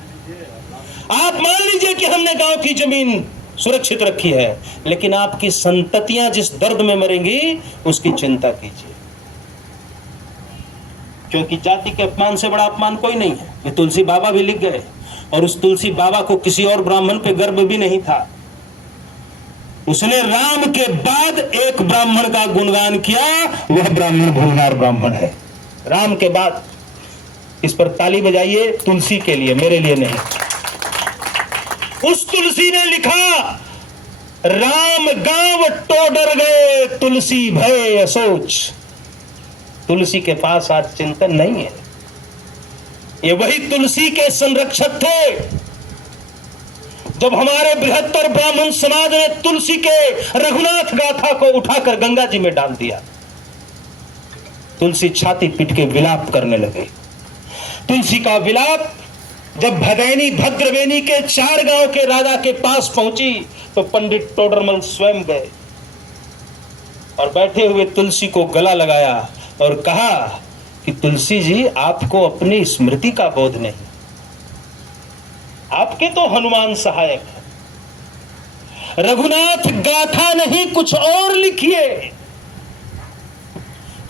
आप मान लीजिए कि हमने गांव की जमीन सुरक्षित रखी है, लेकिन आपकी संततियां जिस दर्द में मरेंगी उसकी चिंता कीजिए, क्योंकि जाति के अपमान से बड़ा अपमान कोई नहीं है। ये तुलसी बाबा भी लिख गए और उस तुलसी बाबा को किसी और ब्राह्मण पे गर्व भी नहीं था। उसने राम के बाद एक ब्राह्मण का गुणगान किया, वह ब्राह्मण भूमिहार ब्राह्मण है। राम के बाद, इस पर ताली बजाइए तुलसी के लिए, मेरे लिए नहीं। उस तुलसी ने लिखा, राम गांव टोडर गए तुलसी भय सोच। तुलसी के पास आज चिंतन नहीं है। ये वही तुलसी के संरक्षक थे। जब हमारे बृहत्तर ब्राह्मण समाज ने तुलसी के रघुनाथ गाथा को उठाकर गंगा जी में डाल दिया, तुलसी छाती पीट के विलाप करने लगे। तुलसी का विलाप जब भदैनी भद्रवेनी के 4 गांव के राजा के पास पहुंची तो पंडित टोडरमल स्वयं गए और बैठे हुए तुलसी को गला लगाया और कहा कि तुलसी जी, आपको अपनी स्मृति का बोध नहीं, आपके तो हनुमान सहायक है, रघुनाथ गाथा नहीं कुछ और लिखिए,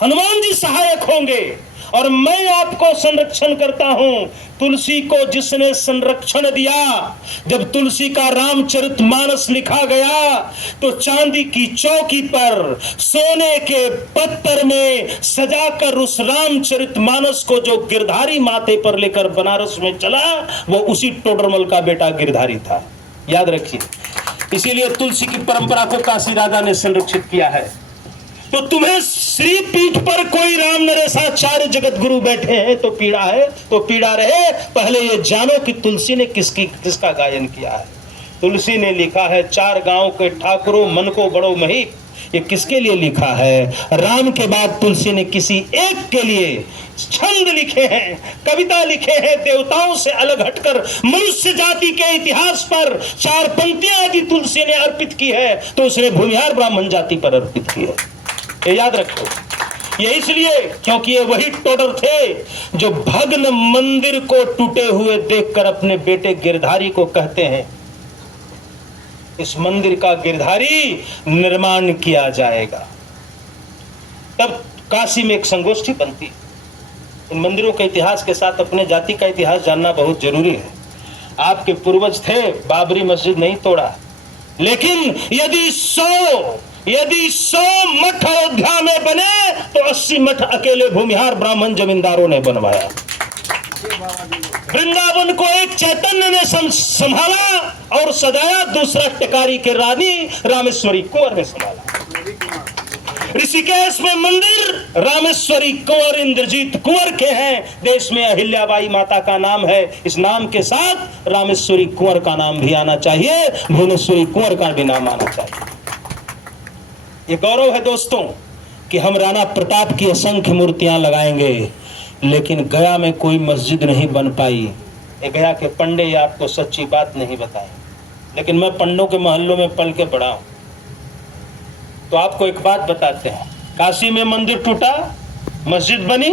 हनुमान जी सहायक होंगे और मैं आपको संरक्षण करता हूं। तुलसी को जिसने संरक्षण दिया, जब तुलसी का रामचरितमानस लिखा गया तो चांदी की चौकी पर सोने के पत्थर में सजाकर उस रामचरितमानस को जो गिरधारी माथे पर लेकर बनारस में चला, वो उसी टोडरमल का बेटा गिरधारी था। याद रखिए, इसीलिए तुलसी की परंपरा को काशी राजा ने संरक्षित किया है। तो तुम्हें श्री पीठ पर कोई राम नरेशाचार्य जगत गुरु बैठे हैं तो पीड़ा है, तो पीड़ा रहे। पहले ये जानो कि तुलसी ने किसका गायन किया है। तुलसी ने लिखा है, 4 गांव के ठाकुरों मन को बड़ो मही। ये किसके लिए लिखा है? राम के बाद तुलसी ने किसी एक के लिए छंद लिखे हैं, कविता लिखे हैं, देवताओं से अलग हटकर मनुष्य जाति के इतिहास पर 4 पंक्तियां यदि तुलसी ने अर्पित की है तो उसने भूमिहार ब्राह्मण जाति पर अर्पित की है। ये याद रखो। ये इसलिए क्योंकि ये वही टोडर थे जो भग्न मंदिर को टूटे हुए देखकर अपने बेटे गिरधारी को कहते हैं, इस मंदिर का गिरधारी निर्माण किया जाएगा। तब काशी में एक संगोष्ठी बनती। इन मंदिरों के इतिहास के साथ अपने जाति का इतिहास जानना बहुत जरूरी है। आपके पूर्वज थे, बाबरी मस्जिद नहीं तोड़ा, लेकिन यदि 100 मठ अयोध्या में बने तो 80 मठ अकेले भूमिहार ब्राह्मण जमींदारों ने बनवाया। वृंदावन को एक चैतन्य ने संभाला और सजाया, दूसरा टिकारी के रानी रामेश्वरी कुंवर ने संभाला। ऋषिकेश में मंदिर रामेश्वरी कुंवर इंद्रजीत कुंवर के हैं। देश में अहिल्याबाई माता का नाम है, इस नाम के साथ रामेश्वरी कुंवर का नाम भी आना चाहिए, भुवनेश्वरी कुंवर का भी नाम आना चाहिए। ये गौरव है दोस्तों कि हम राणा प्रताप की असंख्य मूर्तियां लगाएंगे, लेकिन गया में कोई मस्जिद नहीं बन पाई। ये गया के पंडे ये आपको सच्ची बात नहीं बताए, लेकिन मैं पंडों के मोहल्लों में पल के पड़ा हूं। तो आपको एक बात बताते हैं, काशी में मंदिर टूटा, मस्जिद बनी,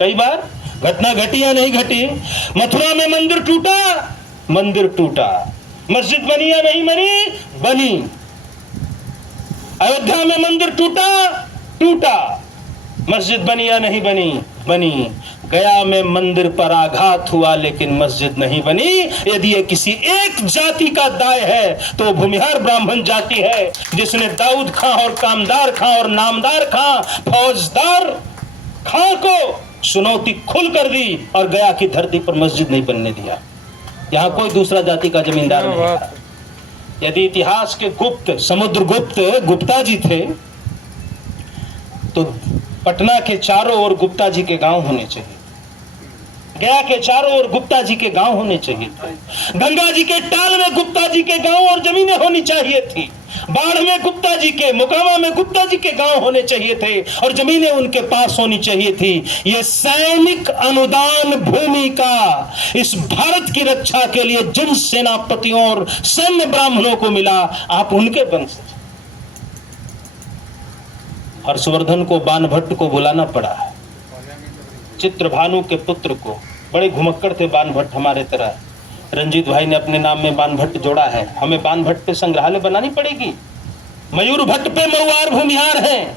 कई बार घटना घटी या नहीं घटी। मथुरा में मंदिर टूटा, मंदिर टूटा, मस्जिद बनी या नहीं बनी, बनी। अयोध्या में मंदिर टूटा, टूटा, मस्जिद बनी या नहीं बनी, बनी। गया में मंदिर पर आघात हुआ लेकिन मस्जिद नहीं बनी। यदि ये किसी एक जाति का दाय है तो भूमिहार ब्राह्मण जाति है, जिसने दाऊद खां और कामदार खां और नामदार खां, फौजदार खां को चुनौती खुल कर दी और गया की धरती पर मस्जिद नहीं बनने दिया। यहाँ कोई दूसरा जाति का जमींदार नहीं था। यदि इतिहास के गुप्त समुद्रगुप्त गुप्ता जी थे तो पटना के चारों ओर गुप्ता जी के गांव होने चाहिए, गया के चारों ओर गुप्ता जी के गांव होने चाहिए थे, गंगा जी के टाल में गुप्ता जी के गांव और जमीनें होनी चाहिए थी, बाढ़ में गुप्ता जी के, मोकामा में गुप्ता जी के गांव होने चाहिए थे और जमीनें उनके पास होनी चाहिए थी। यह सैनिक अनुदान भूमि का इस भारत की रक्षा के लिए जिन सेनापतियों और सैन्य ब्राह्मणों को मिला, आप उनके वंशज। हर्षवर्धन को बाणभट्ट को बुलाना पड़ा, चित्रभानु के पुत्र को, बड़े घुमक्कड़ थे बाणभट्ट हमारे तरह। रंजीत भाई ने अपने नाम में बाणभट्ट जोड़ा है, हमें बाणभट्ट पे संग्रहालय बनानी पड़ेगी। मयूर भट्ट पे मरुआर भूमिहार हैं।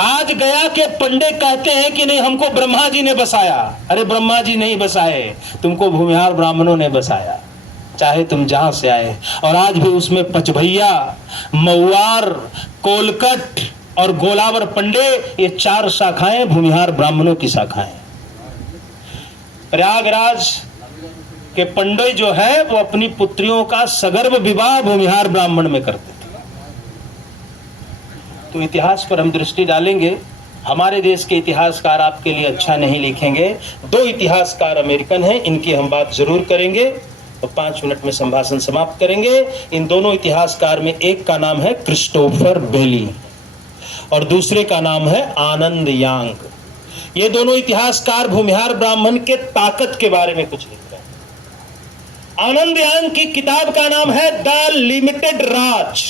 आज गया के पंडे कहते हैं कि नहीं हमको ब्रह्मा जी ने बसाया। अरे ब्रह्मा जी नहीं बसाए, तुमको भूमिहार ब्राह्मणों ने बसाया, चाहे तुम जहां से आए। और आज भी उसमें पचभैया, मऊआर, कोलकट और गोलावर पंडे, ये 4 शाखाएं भूमिहार ब्राह्मणों की शाखाएं। प्रयागराज के पंडे जो है वो अपनी पुत्रियों का सगर्भ विवाह भूमिहार ब्राह्मण में करते थे। तो इतिहास पर हम दृष्टि डालेंगे। हमारे देश के इतिहासकार आपके लिए अच्छा नहीं लिखेंगे। 2 इतिहासकार अमेरिकन हैं, इनकी हम बात जरूर करेंगे तो 5 मिनट में संभाषण समाप्त करेंगे। इन दोनों इतिहासकार में एक का नाम है क्रिस्टोफर बेली और दूसरे का नाम है आनंद यांग। ये दोनों इतिहासकार भूमिहार ब्राह्मण के ताकत के बारे में कुछ लिख रहे हैं। आनंद यांग की किताब का नाम है द लिमिटेड राज,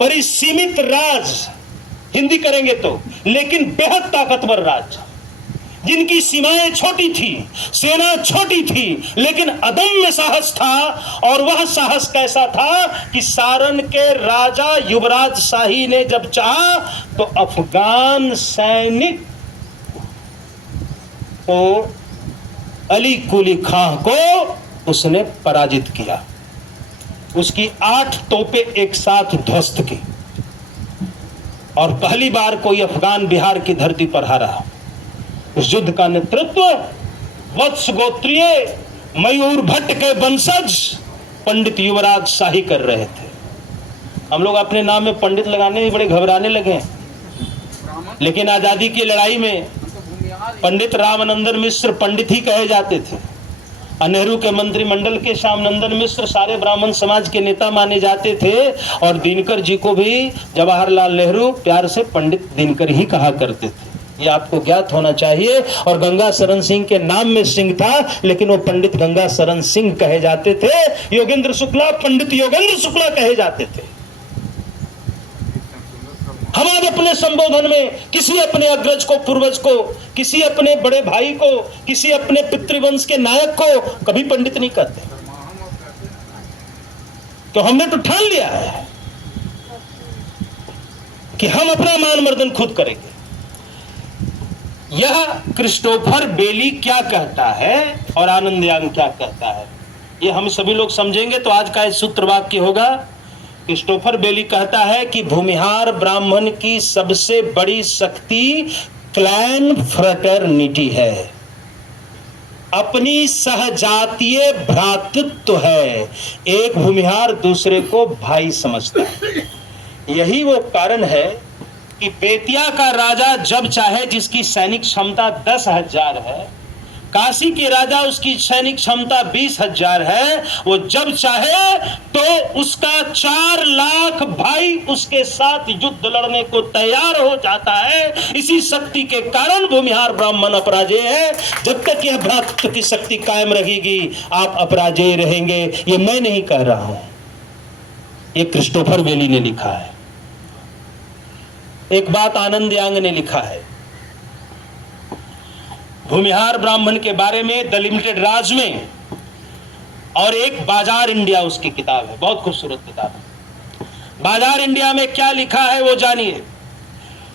परिसीमित राज हिंदी करेंगे तो, लेकिन बेहद ताकतवर राज, जिनकी सीमाएं छोटी थी, सेना छोटी थी, लेकिन अदम्य साहस था। और वह साहस कैसा था कि सारण के राजा युवराज शाही ने जब चाहा तो अफगान सैनिक को, अली कुली खां को उसने पराजित किया। उसकी 8 तोपें एक साथ ध्वस्त की और पहली बार कोई अफगान बिहार की धरती पर हारा। इस युद्ध का नेतृत्व वत्स गोत्रीय मयूर भट्ट के वंशज पंडित युवराज शाही कर रहे थे। हम लोग अपने नाम में पंडित लगाने में बड़े घबराने लगे, लेकिन आजादी की लड़ाई में पंडित रामानंदन मिश्र पंडित ही कहे जाते थे। नेहरू के मंत्रिमंडल के श्यामनंदन मिश्र सारे ब्राह्मण समाज के नेता माने जाते थे और दिनकर जी को भी जवाहरलाल नेहरू प्यार से पंडित दिनकर ही कहा करते थे। ये आपको ज्ञात होना चाहिए। और गंगा शरण सिंह के नाम में सिंह था, लेकिन वो पंडित गंगा शरण सिंह कहे जाते थे। योगेंद्र शुक्ला पंडित योगेंद्र शुक्ला कहे जाते थे। हम आज अपने संबोधन में किसी अपने अग्रज को, पूर्वज को, किसी अपने बड़े भाई को, किसी अपने पितृवंश के नायक को कभी पंडित नहीं कहते। तो हमने तो ठान लिया है कि हम अपना मान मर्दन खुद करेंगे। यह क्रिस्टोफर बेली क्या कहता है और आनंद यांग क्या कहता है, ये हम सभी लोग समझेंगे। तो आज का इस सूत्र वाक्य होगा, क्रिस्टोफर बेली कहता है कि भूमिहार ब्राह्मण की सबसे बड़ी शक्ति क्लैन फ्रेटर्निटी है, अपनी सहजातीय भ्रातृत्व है। एक भूमिहार दूसरे को भाई समझता है। यही वो कारण है कि बेतिया का राजा जब चाहे, जिसकी सैनिक क्षमता 10,000 है, काशी के राजा उसकी सैनिक क्षमता 20,000 है, वो जब चाहे तो उसका 4 लाख भाई उसके साथ युद्ध लड़ने को तैयार हो जाता है। इसी शक्ति के कारण भूमिहार ब्राह्मण अपराजेय है। जब तक यह भ्रातृत्व की शक्ति कायम रहेगी, आप अपराजेय रहेंगे। ये मैं नहीं कह रहा हूं, ये क्रिस्टोफर बेली ने लिखा है। एक बात आनंद यांग ने लिखा है भूमिहार ब्राह्मण के बारे में द लिमिटेड राज में, और एक बाजार इंडिया उसकी किताब है, बहुत खूबसूरत किताब है। बाजार इंडिया में क्या लिखा है वो जानिए।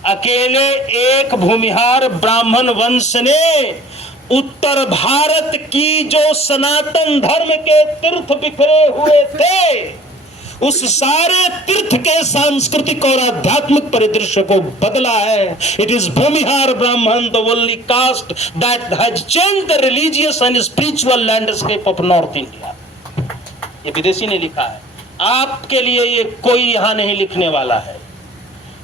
अकेले एक भूमिहार ब्राह्मण वंश ने उत्तर भारत की जो सनातन धर्म के तीर्थ बिखरे हुए थे उस सारे तीर्थ के सांस्कृतिक और आध्यात्मिक परिदृश्य को बदला है। It is Bhumihar Brahmin the only caste that has changed the religious and spiritual landscape of North India. ये विदेशी ने लिखा है, आपके लिए ये कोई यहां नहीं लिखने वाला है,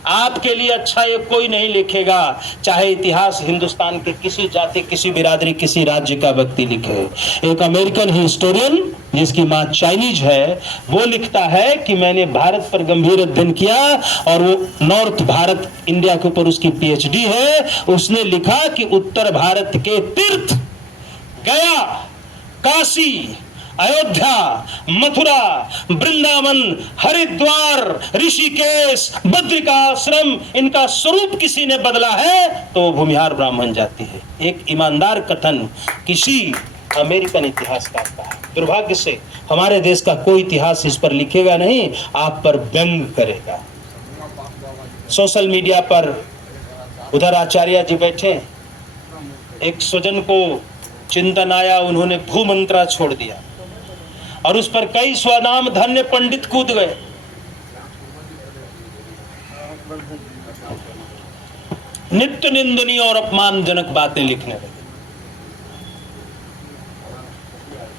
आपके लिए अच्छा ये कोई नहीं लिखेगा, चाहे इतिहास हिंदुस्तान के किसी जाति, किसी बिरादरी, किसी राज्य का व्यक्ति लिखे। एक अमेरिकन हिस्टोरियन जिसकी मां चाइनीज है, वो लिखता है कि मैंने भारत पर गंभीर अध्ययन किया, और वो नॉर्थ भारत इंडिया के ऊपर उसकी पीएचडी है। उसने लिखा कि उत्तर भारत के तीर्थ गया, काशी, अयोध्या, मथुरा, वृंदावन, हरिद्वार, ऋषिकेश, बद्रिकाश्रम, इनका स्वरूप किसी ने बदला है तो भूमिहार ब्राह्मण जाति है। एक ईमानदार कथन किसी अमेरिकन इतिहासकार का। दुर्भाग्य से हमारे देश का कोई इतिहास इस पर लिखेगा नहीं, आप पर व्यंग करेगा। सोशल मीडिया पर उधर आचार्य जी बैठे, एक स्वजन को चिंतन आया, उन्होंने भू मंत्रा छोड़ दिया और उस पर कई स्वनाम धन्य पंडित कूद गए। नित्य निंदनीय और अपमानजनक बातें लिखने लगे।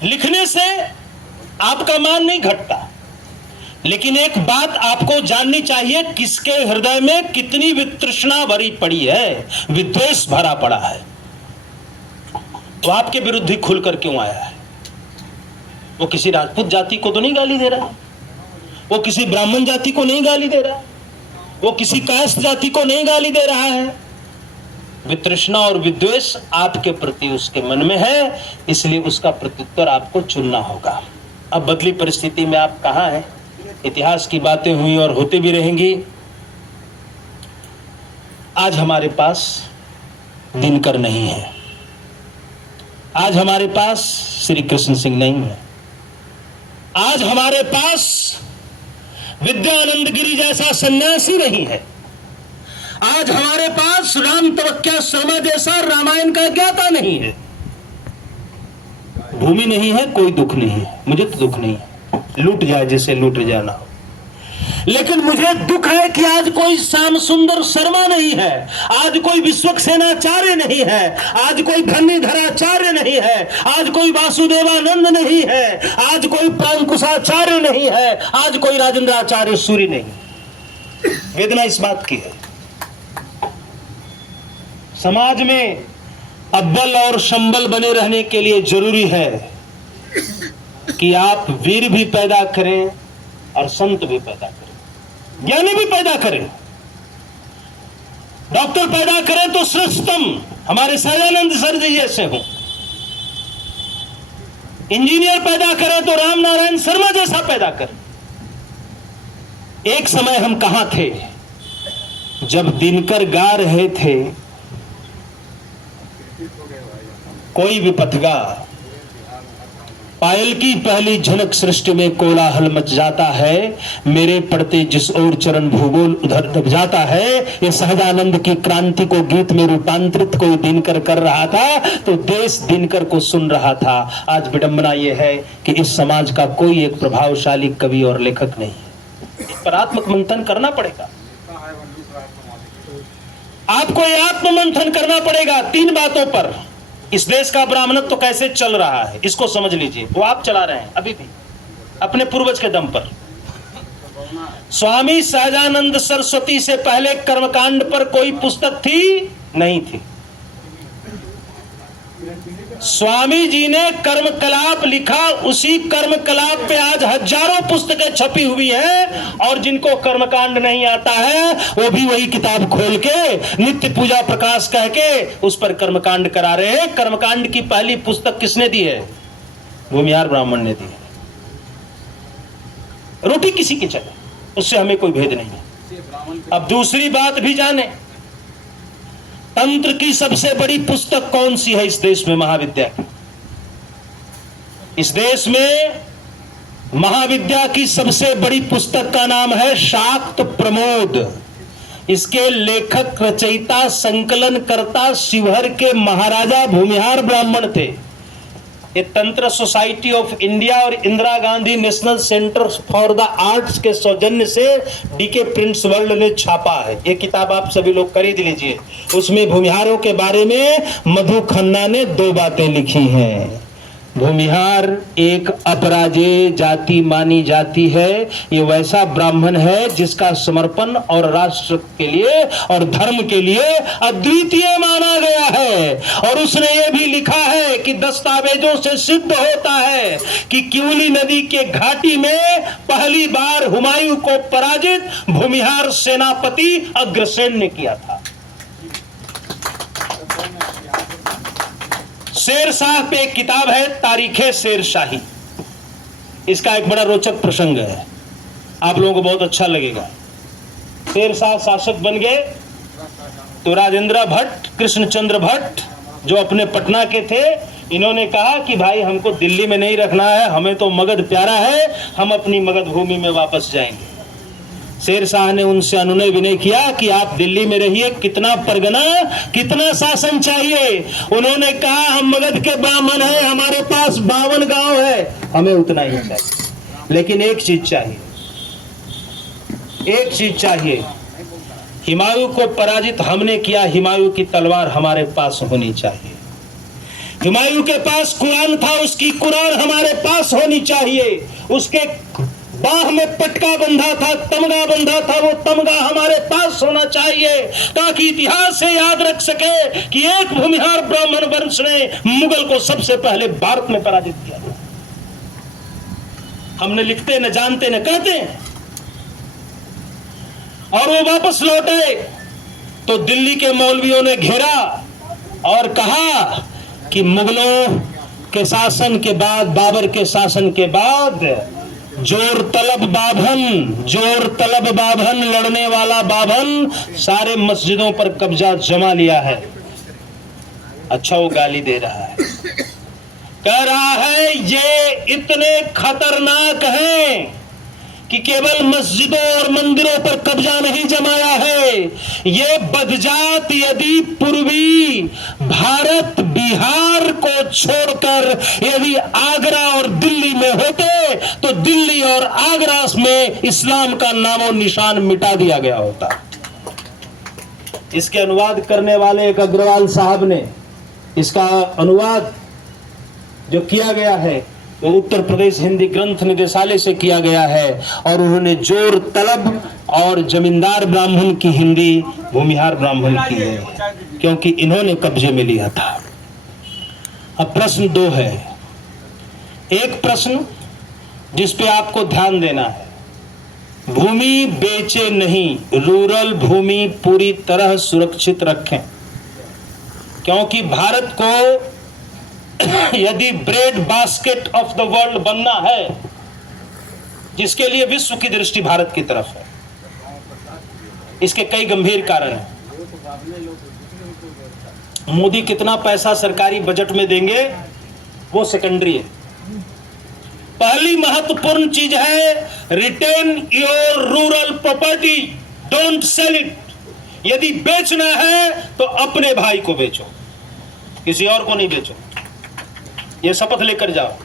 लिखने से आपका मान नहीं घटता, लेकिन एक बात आपको जाननी चाहिए, किसके हृदय में कितनी वितृष्णा भरी पड़ी है, विद्वेष भरा पड़ा है। वो आपके विरुद्ध ही खुलकर क्यों आया है? वो किसी राजपूत जाति को तो नहीं गाली दे रहा है, वो किसी ब्राह्मण जाति को नहीं गाली दे रहा है, वो किसी कास्ट जाति को नहीं गाली दे रहा है। वितृष्णा और विद्वेष आपके प्रति उसके मन में है, इसलिए उसका प्रत्युत्तर आपको चुनना होगा। अब बदली परिस्थिति में आप कहां हैं? इतिहास की बातें हुई और होती भी रहेंगी। आज हमारे पास दिनकर नहीं है, आज हमारे पास श्री कृष्ण सिंह नहीं है, आज हमारे पास विद्यानंद गिरी जैसा सन्यासी नहीं है, आज हमारे पास राम तवक्या शर्मा जैसा रामायण का ज्ञाता नहीं है। भूमि नहीं है, कोई दुख नहीं है, मुझे तो दुख नहीं है, लूट जाए जैसे लूट जाना हो, लेकिन मुझे दुख है कि आज कोई श्याम सुंदर शर्मा नहीं है, आज कोई विश्वक्सेनाचार्य नहीं है, आज कोई धन्यधराचार्य नहीं है, आज कोई वासुदेवानंद नहीं है, आज कोई प्राणकुशाचार्य नहीं है, आज कोई राजेंद्राचार्य सूरी नहीं। वेदना इस बात की है, समाज में अव्वल और संबल बने रहने के लिए जरूरी है कि आप वीर भी पैदा करें और संत भी पैदा करें, ज्ञानी भी पैदा करें। डॉक्टर पैदा करें तो श्रेष्ठतम हमारे सहजानंद सर जी जैसे हों, इंजीनियर पैदा करें तो राम नारायण शर्मा जैसा पैदा करें। एक समय हम कहां थे जब दिनकर गा रहे थे, कोई विपथगा, पायल की पहली झनक सृष्टि में कोलाहल मच जाता है, मेरे पढ़ते जिस ओर चरण भूगोल उधर दब जाता है। ये सहजानंद की क्रांति को गीत में रूपांतरित कोई दिनकर कर रहा था, तो देश दिनकर को सुन रहा था। आज विडंबना यह है कि इस समाज का कोई एक प्रभावशाली कवि और लेखक नहीं है। इस पर आत्ममंथन करना पड़ेगा, आपको ये आत्ममंथन करना पड़ेगा 3 बातों पर। इस देश का ब्राह्मणत्व कैसे चल रहा है इसको समझ लीजिए, वो आप चला रहे हैं अभी भी अपने पूर्वज के दम पर। स्वामी सहजानंद सरस्वती से पहले कर्मकांड पर कोई पुस्तक थी? नहीं थी। स्वामी जी ने कर्मकलाप लिखा, उसी कर्मकलाप पे आज हजारों पुस्तकें छपी हुई हैं, और जिनको कर्मकांड नहीं आता है वो भी वही किताब खोल के नित्य पूजा प्रकाश कह के उस पर कर्मकांड करा रहे हैं। कर्मकांड की पहली पुस्तक किसने दी है? भूमिहार ब्राह्मण ने दी है। रोटी किसी की चले, उससे हमें कोई भेद नहीं है। अब दूसरी बात भी जाने, तंत्र की सबसे बड़ी पुस्तक कौन सी है इस देश में? महाविद्या की। इस देश में महाविद्या की सबसे बड़ी पुस्तक का नाम है शाक्त प्रमोद। इसके लेखक, रचयिता, संकलन करता शिवहर के महाराजा भूमिहार ब्राह्मण थे। ये तंत्र सोसाइटी ऑफ इंडिया और Indira Gandhi national centre for the arts के सौजन्य से डीके प्रिंट्स वर्ल्ड ने छापा है। ये किताब आप सभी लोग खरीद लीजिए। उसमें भूमिहारों के बारे में मधु खन्ना ने 2 बातें लिखी हैं। भूमिहार एक अपराजेय जाति मानी जाती है। ये वैसा ब्राह्मण है जिसका समर्पण और राष्ट्र के लिए और धर्म के लिए अद्वितीय माना गया है। और उसने ये भी लिखा है कि दस्तावेजों से सिद्ध होता है कि क्यूली नदी के घाटी में पहली बार हुमायूं को पराजित भूमिहार सेनापति अग्रसेन ने किया था। शेरशाह पे एक किताब है तारीखे शेरशाही। इसका एक बड़ा रोचक प्रसंग है, आप लोगों को बहुत अच्छा लगेगा। शेरशाह शासक बन गए तो राजेंद्र भट्ट, कृष्णचंद्र भट्ट जो अपने पटना के थे, इन्होंने कहा कि भाई हमको दिल्ली में नहीं रखना है, हमें तो मगध प्यारा है, हम अपनी मगध भूमि में वापस जाएंगे। शेरशाह ने उनसे अनुनय विनय किया कि आप दिल्ली में रहिए, कितना परगना, कितना शासन चाहिए। उन्होंने कहा हम मगध के ब्राह्मण हैं, हमारे पास 52 गांव है, हमें उतना ही चाहिए। लेकिन एक चीज चाहिए, एक चीज चाहिए, हुमायूं को पराजित हमने किया, हुमायूं की तलवार हमारे पास होनी चाहिए। हुमायूं के पास कुरान था, उसकी कुरान हमारे पास होनी चाहिए। उसके बाह में पटका बंधा था, तमगा बंधा था, वो तमगा हमारे पास होना चाहिए, ताकि इतिहास से याद रख सके कि एक भूमिहार ब्राह्मण वंश ने मुगल को सबसे पहले भारत में पराजित किया। हमने लिखते न जानते न कहते। और वो वापस लौटे तो दिल्ली के मौलवियों ने घेरा और कहा कि मुगलों के शासन के बाद, बाबर के शासन के बाद जोर तलब बाभन लड़ने वाला बाभन सारे मस्जिदों पर कब्जा जमा लिया है। अच्छा, वो गाली दे रहा है, कह रहा है ये इतने खतरनाक हैं कि केवल मस्जिदों और मंदिरों पर कब्जा नहीं जमाया है, ये बदजात यदि पूर्वी भारत बिहार को छोड़कर यदि आगरा और दिल्ली में होते तो दिल्ली और आगरा में इस्लाम का नामो निशान मिटा दिया गया होता। इसके अनुवाद करने वाले एक अग्रवाल साहब ने इसका अनुवाद जो किया गया है वो उत्तर प्रदेश हिंदी ग्रंथ निदेशालय से किया गया है। और उन्होंने जोर तलब और जमींदार ब्राह्मण की हिंदी भूमिहार ब्राह्मण की है, क्योंकि इन्होंने कब्जे में लिया था। अब प्रश्न 2 है। एक प्रश्न जिस पे आपको ध्यान देना है, भूमि बेचे नहीं, रूरल भूमि पूरी तरह सुरक्षित रखें, क्योंकि भारत को यदि bread basket of the world बनना है, जिसके लिए विश्व की दृष्टि भारत की तरफ है, इसके कई गंभीर कारण हैं। मोदी कितना पैसा सरकारी बजट में देंगे वो सेकेंडरी है। पहली महत्वपूर्ण चीज है retain your rural property, don't sell it. यदि बेचना है तो अपने भाई को बेचो, किसी और को नहीं बेचो। ये शपथ लेकर जाओ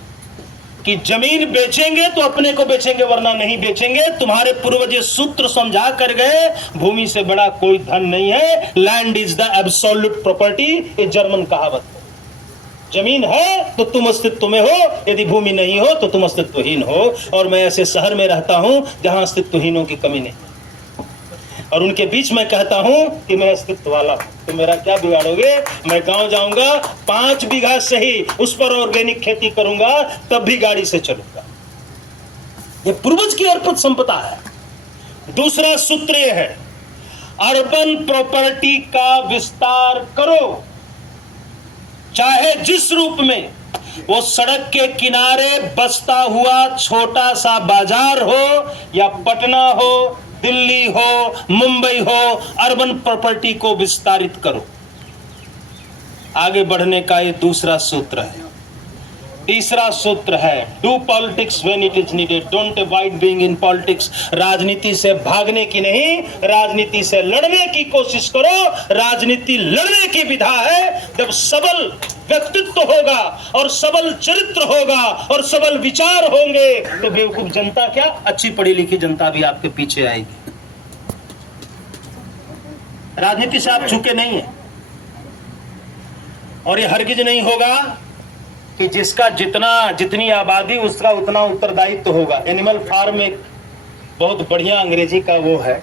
कि जमीन बेचेंगे तो अपने को बेचेंगे, वरना नहीं बेचेंगे। तुम्हारे पूर्वज ये सूत्र समझा कर गए, भूमि से बड़ा कोई धन नहीं है, land is the absolute property. ये जर्मन कहावत है। जमीन है तो तुम अस्तित्व में हो, यदि भूमि नहीं हो तो तुम अस्तित्वहीन हो। और मैं ऐसे शहर में रहता हूं जहां अस्तित्वहीनों की कमी नहीं, और उनके बीच मैं कहता हूं कि मैं अस्तित्व वाला हूं। तो मेरा क्या बिगाड़ोगे? मैं गांव जाऊंगा, 5 बीघा सही उस पर ऑर्गेनिक खेती करूंगा, तब भी गाड़ी से चलूंगा। ये पूर्वज की अर्पित संपदा है। दूसरा सूत्र यह है, अर्बन प्रॉपर्टी का विस्तार करो, चाहे जिस रूप में। वो सड़क के किनारे बसता हुआ छोटा सा बाजार हो, या पटना हो, दिल्ली हो, मुंबई हो, अर्बन प्रॉपर्टी को विस्तारित करो। आगे बढ़ने का ये दूसरा सूत्र है। तीसरा सूत्र है do politics when it is needed, don't avoid being in politics. राजनीति से भागने की नहीं, राजनीति से लड़ने की कोशिश करो। राजनीति लड़ने की विधा है। जब सबल व्यक्तित्व होगा और सबल चरित्र होगा और सबल विचार होंगे तो बेवकूफ जनता क्या, अच्छी पढ़ी लिखी जनता भी आपके पीछे आएगी। राजनीति से आप चूके नहीं है। और ये हरगिज नहीं होगा कि जिसका जितनी आबादी उसका उतना उत्तरदायित्व होगा। एनिमल फार्म एक बहुत बढ़िया अंग्रेजी का वो है,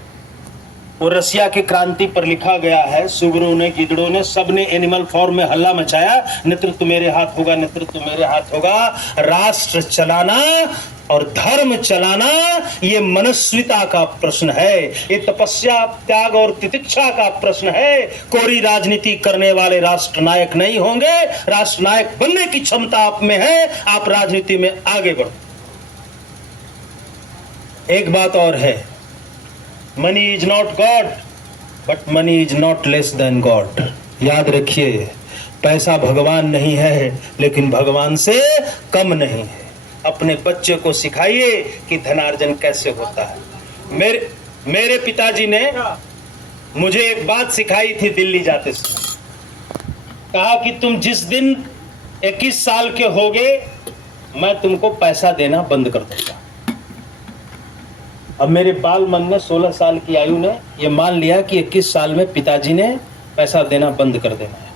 वो रसिया की क्रांति पर लिखा गया है। सुगरों ने, गिदड़ों ने, सबने एनिमल फॉर्म में हल्ला मचाया, नेतृत्व मेरे हाथ होगा, नेतृत्व मेरे हाथ होगा। राष्ट्र चलाना और धर्म चलाना ये मनस्विता का प्रश्न है, ये तपस्या, त्याग और तितिक्षा का प्रश्न है। कोरी राजनीति करने वाले राष्ट्र नायक नहीं होंगे। राष्ट्र नायक बनने की क्षमता आप में है, आप राजनीति में आगे बढ़ो। एक बात और है, money is not God but money is not less than God. याद रखिए, पैसा भगवान नहीं है लेकिन भगवान से कम नहीं है। अपने बच्चे को सिखाइए कि धनार्जन कैसे होता है। मेरे पिताजी ने मुझे एक बात सिखाई थी दिल्ली जाते समय। कहा कि तुम जिस दिन 21 साल के होगे मैं तुमको पैसा देना बंद कर दूंगा। अब मेरे बाल मन ने 16 साल की आयु ने यह मान लिया कि 21 साल में पिताजी ने पैसा देना बंद कर देना है।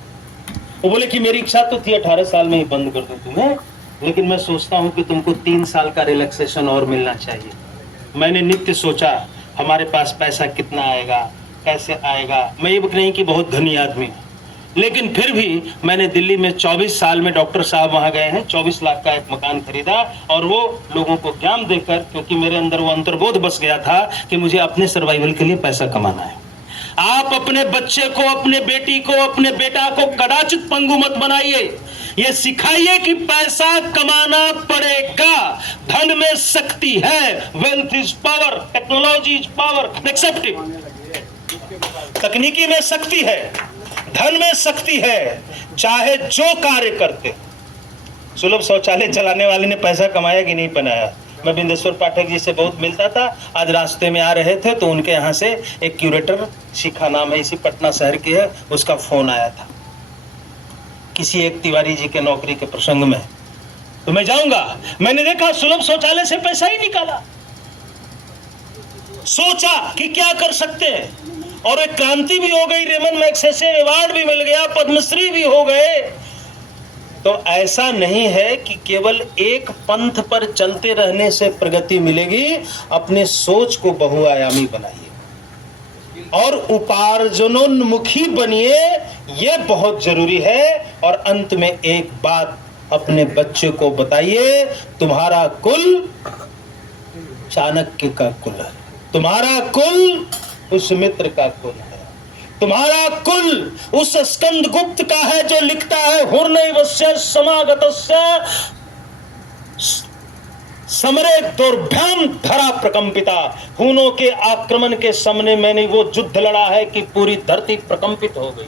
वो बोले कि मेरी इच्छा तो थी 18 साल में ही बंद कर दूं तुम्हें, लेकिन मैं सोचता हूं कि तुमको 3 साल का रिलैक्सेशन और मिलना चाहिए। मैंने नित्य सोचा हमारे पास पैसा कितना आएगा, कैसे आएगा। मैं ये नहीं कि बहुत धनी आदमी हूं, लेकिन फिर भी मैंने दिल्ली में 24 साल में, डॉक्टर साहब वहां गए हैं, 24 लाख का एक मकान खरीदा और वो लोगों को ज्ञान देकर, क्योंकि मेरे अंदर वो अंतर्बोध बस गया था कि मुझे अपने सर्वाइवल के लिए पैसा कमाना है। आप अपने बच्चे को, अपने बेटी को, अपने बेटा को कदाचित पंगु मत बनाइए। ये सिखाइए कि पैसा कमाना पड़ेगा। धन में शक्ति है, wealth is power, technology is power, accept it. तकनीकी में शक्ति है, धन में शक्ति है, चाहे जो कार्य करते। सुलभ शौचालय चलाने वाले ने पैसा कमाया कि नहीं बनाया। मैं बिंदेश्वर पाठक जी से बहुत मिलता था। आज रास्ते में आ रहे थे तो उनके यहाँ से एक क्यूरेटर, शिखा नाम है, इसी पटना शहर के है, उसका फोन आया था किसी एक तिवारी जी के नौकरी के प्रसंग में। तो मैं जाऊंगा, मैंने देखा सुलभ शौचालय से पैसा ही निकाला। सोचा कि क्या कर सकते हैं और एक क्रांति भी हो गई, रेमन मैग्सेसे अवार्ड भी मिल गया, पद्मश्री भी हो गए। तो ऐसा नहीं है कि केवल एक पंथ पर चलते रहने से प्रगति मिलेगी। अपने सोच को बहुआयामी बनाइए और उपार्जनोन्मुखी बनिए, यह बहुत जरूरी है। और अंत में एक बात अपने बच्चे को बताइए, तुम्हारा कुल चाणक्य का कुल है, तुम्हारा कुल उस मित्र का कुल है, तुम्हारा कुल उस स्कंदगुप्त का है जो लिखता है हुर्नैवस्य समागतस्य समरे दुर्भ्याम धरा प्रकंपिता। हूनों के आक्रमण के सामने मैंने वो युद्ध लड़ा है कि पूरी धरती प्रकंपित हो गई।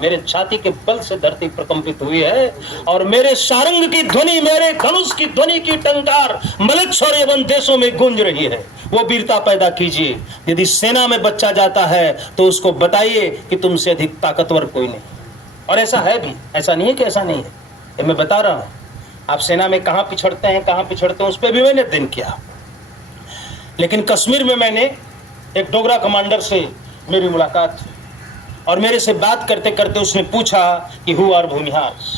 मेरे छाती के बल से धरती प्रकंपित हुई है और मेरे सारंग की ध्वनि, मेरे धनुष की ध्वनि की टंकार मलेच्छ और यवन देशों में गूंज रही है। वो वीरता पैदा कीजिए। यदि सेना में बच्चा जाता है तो उसको बताइए कि तुमसे अधिक ताकतवर कोई नहीं। और ऐसा है भी, ऐसा नहीं है कि ऐसा नहीं है, ये मैं बता रहा हूं। आप सेना में कहां पिछड़ते हैं उस पर भी मैंने अध्ययन किया। लेकिन कश्मीर में मैंने एक डोगरा कमांडर से मेरी मुलाकात हुई और मेरे से बात करते करते उसने पूछा कि हु आर भूमिहार्स।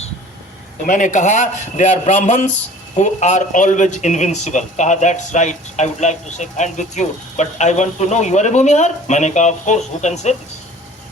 तो मैंने कहा they are Brahmins who are always invincible। कहा that's right, I would like to shake hand with you, but I want to know you are a Bhumihar. मैंने कहा of course, who can say this?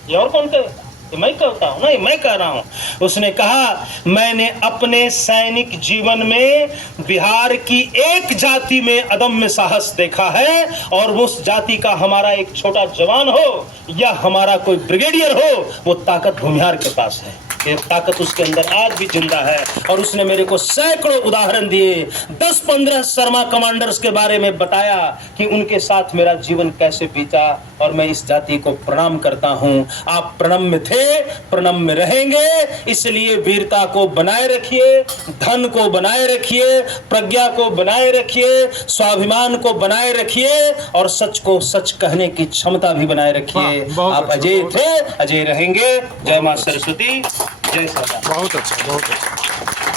ये और कौन कहेगा? ये मैं कहता हूँ ना, ये मैं कह रहा हूँ। उसने कहा मैंने अपने सैनिक जीवन में बिहार की एक जाति में अदम्य साहस देखा है, और उस जाति का हमारा एक छोटा जवान हो या हमारा कोई ब्रिगेडियर हो, वो ताकत भूमिहार के पास है। ये ताकत उसके अंदर आज भी जिंदा है। और उसने मेरे को सैकड़ों उदाहरण दिए, 10-15 शर्मा कमांडर्स के बारे में बताया कि उनके साथ मेरा जीवन कैसे बीता, और मैं इस जाति को प्रणाम करता हूं। आप प्रणम में थे, प्रणम में रहेंगे, इसलिए वीरता को बनाए रखिए, धन को बनाए रखिए, प्रज्ञा को बनाए रखिए, स्वाभिमान को बनाए रखिए, और सच को सच कहने की क्षमता भी बनाए रखिए। आप अजय थे, अजय रहेंगे। जय मां सरस्वती, जय सरदार। बहुत अच्छा, बहुत अच्छा।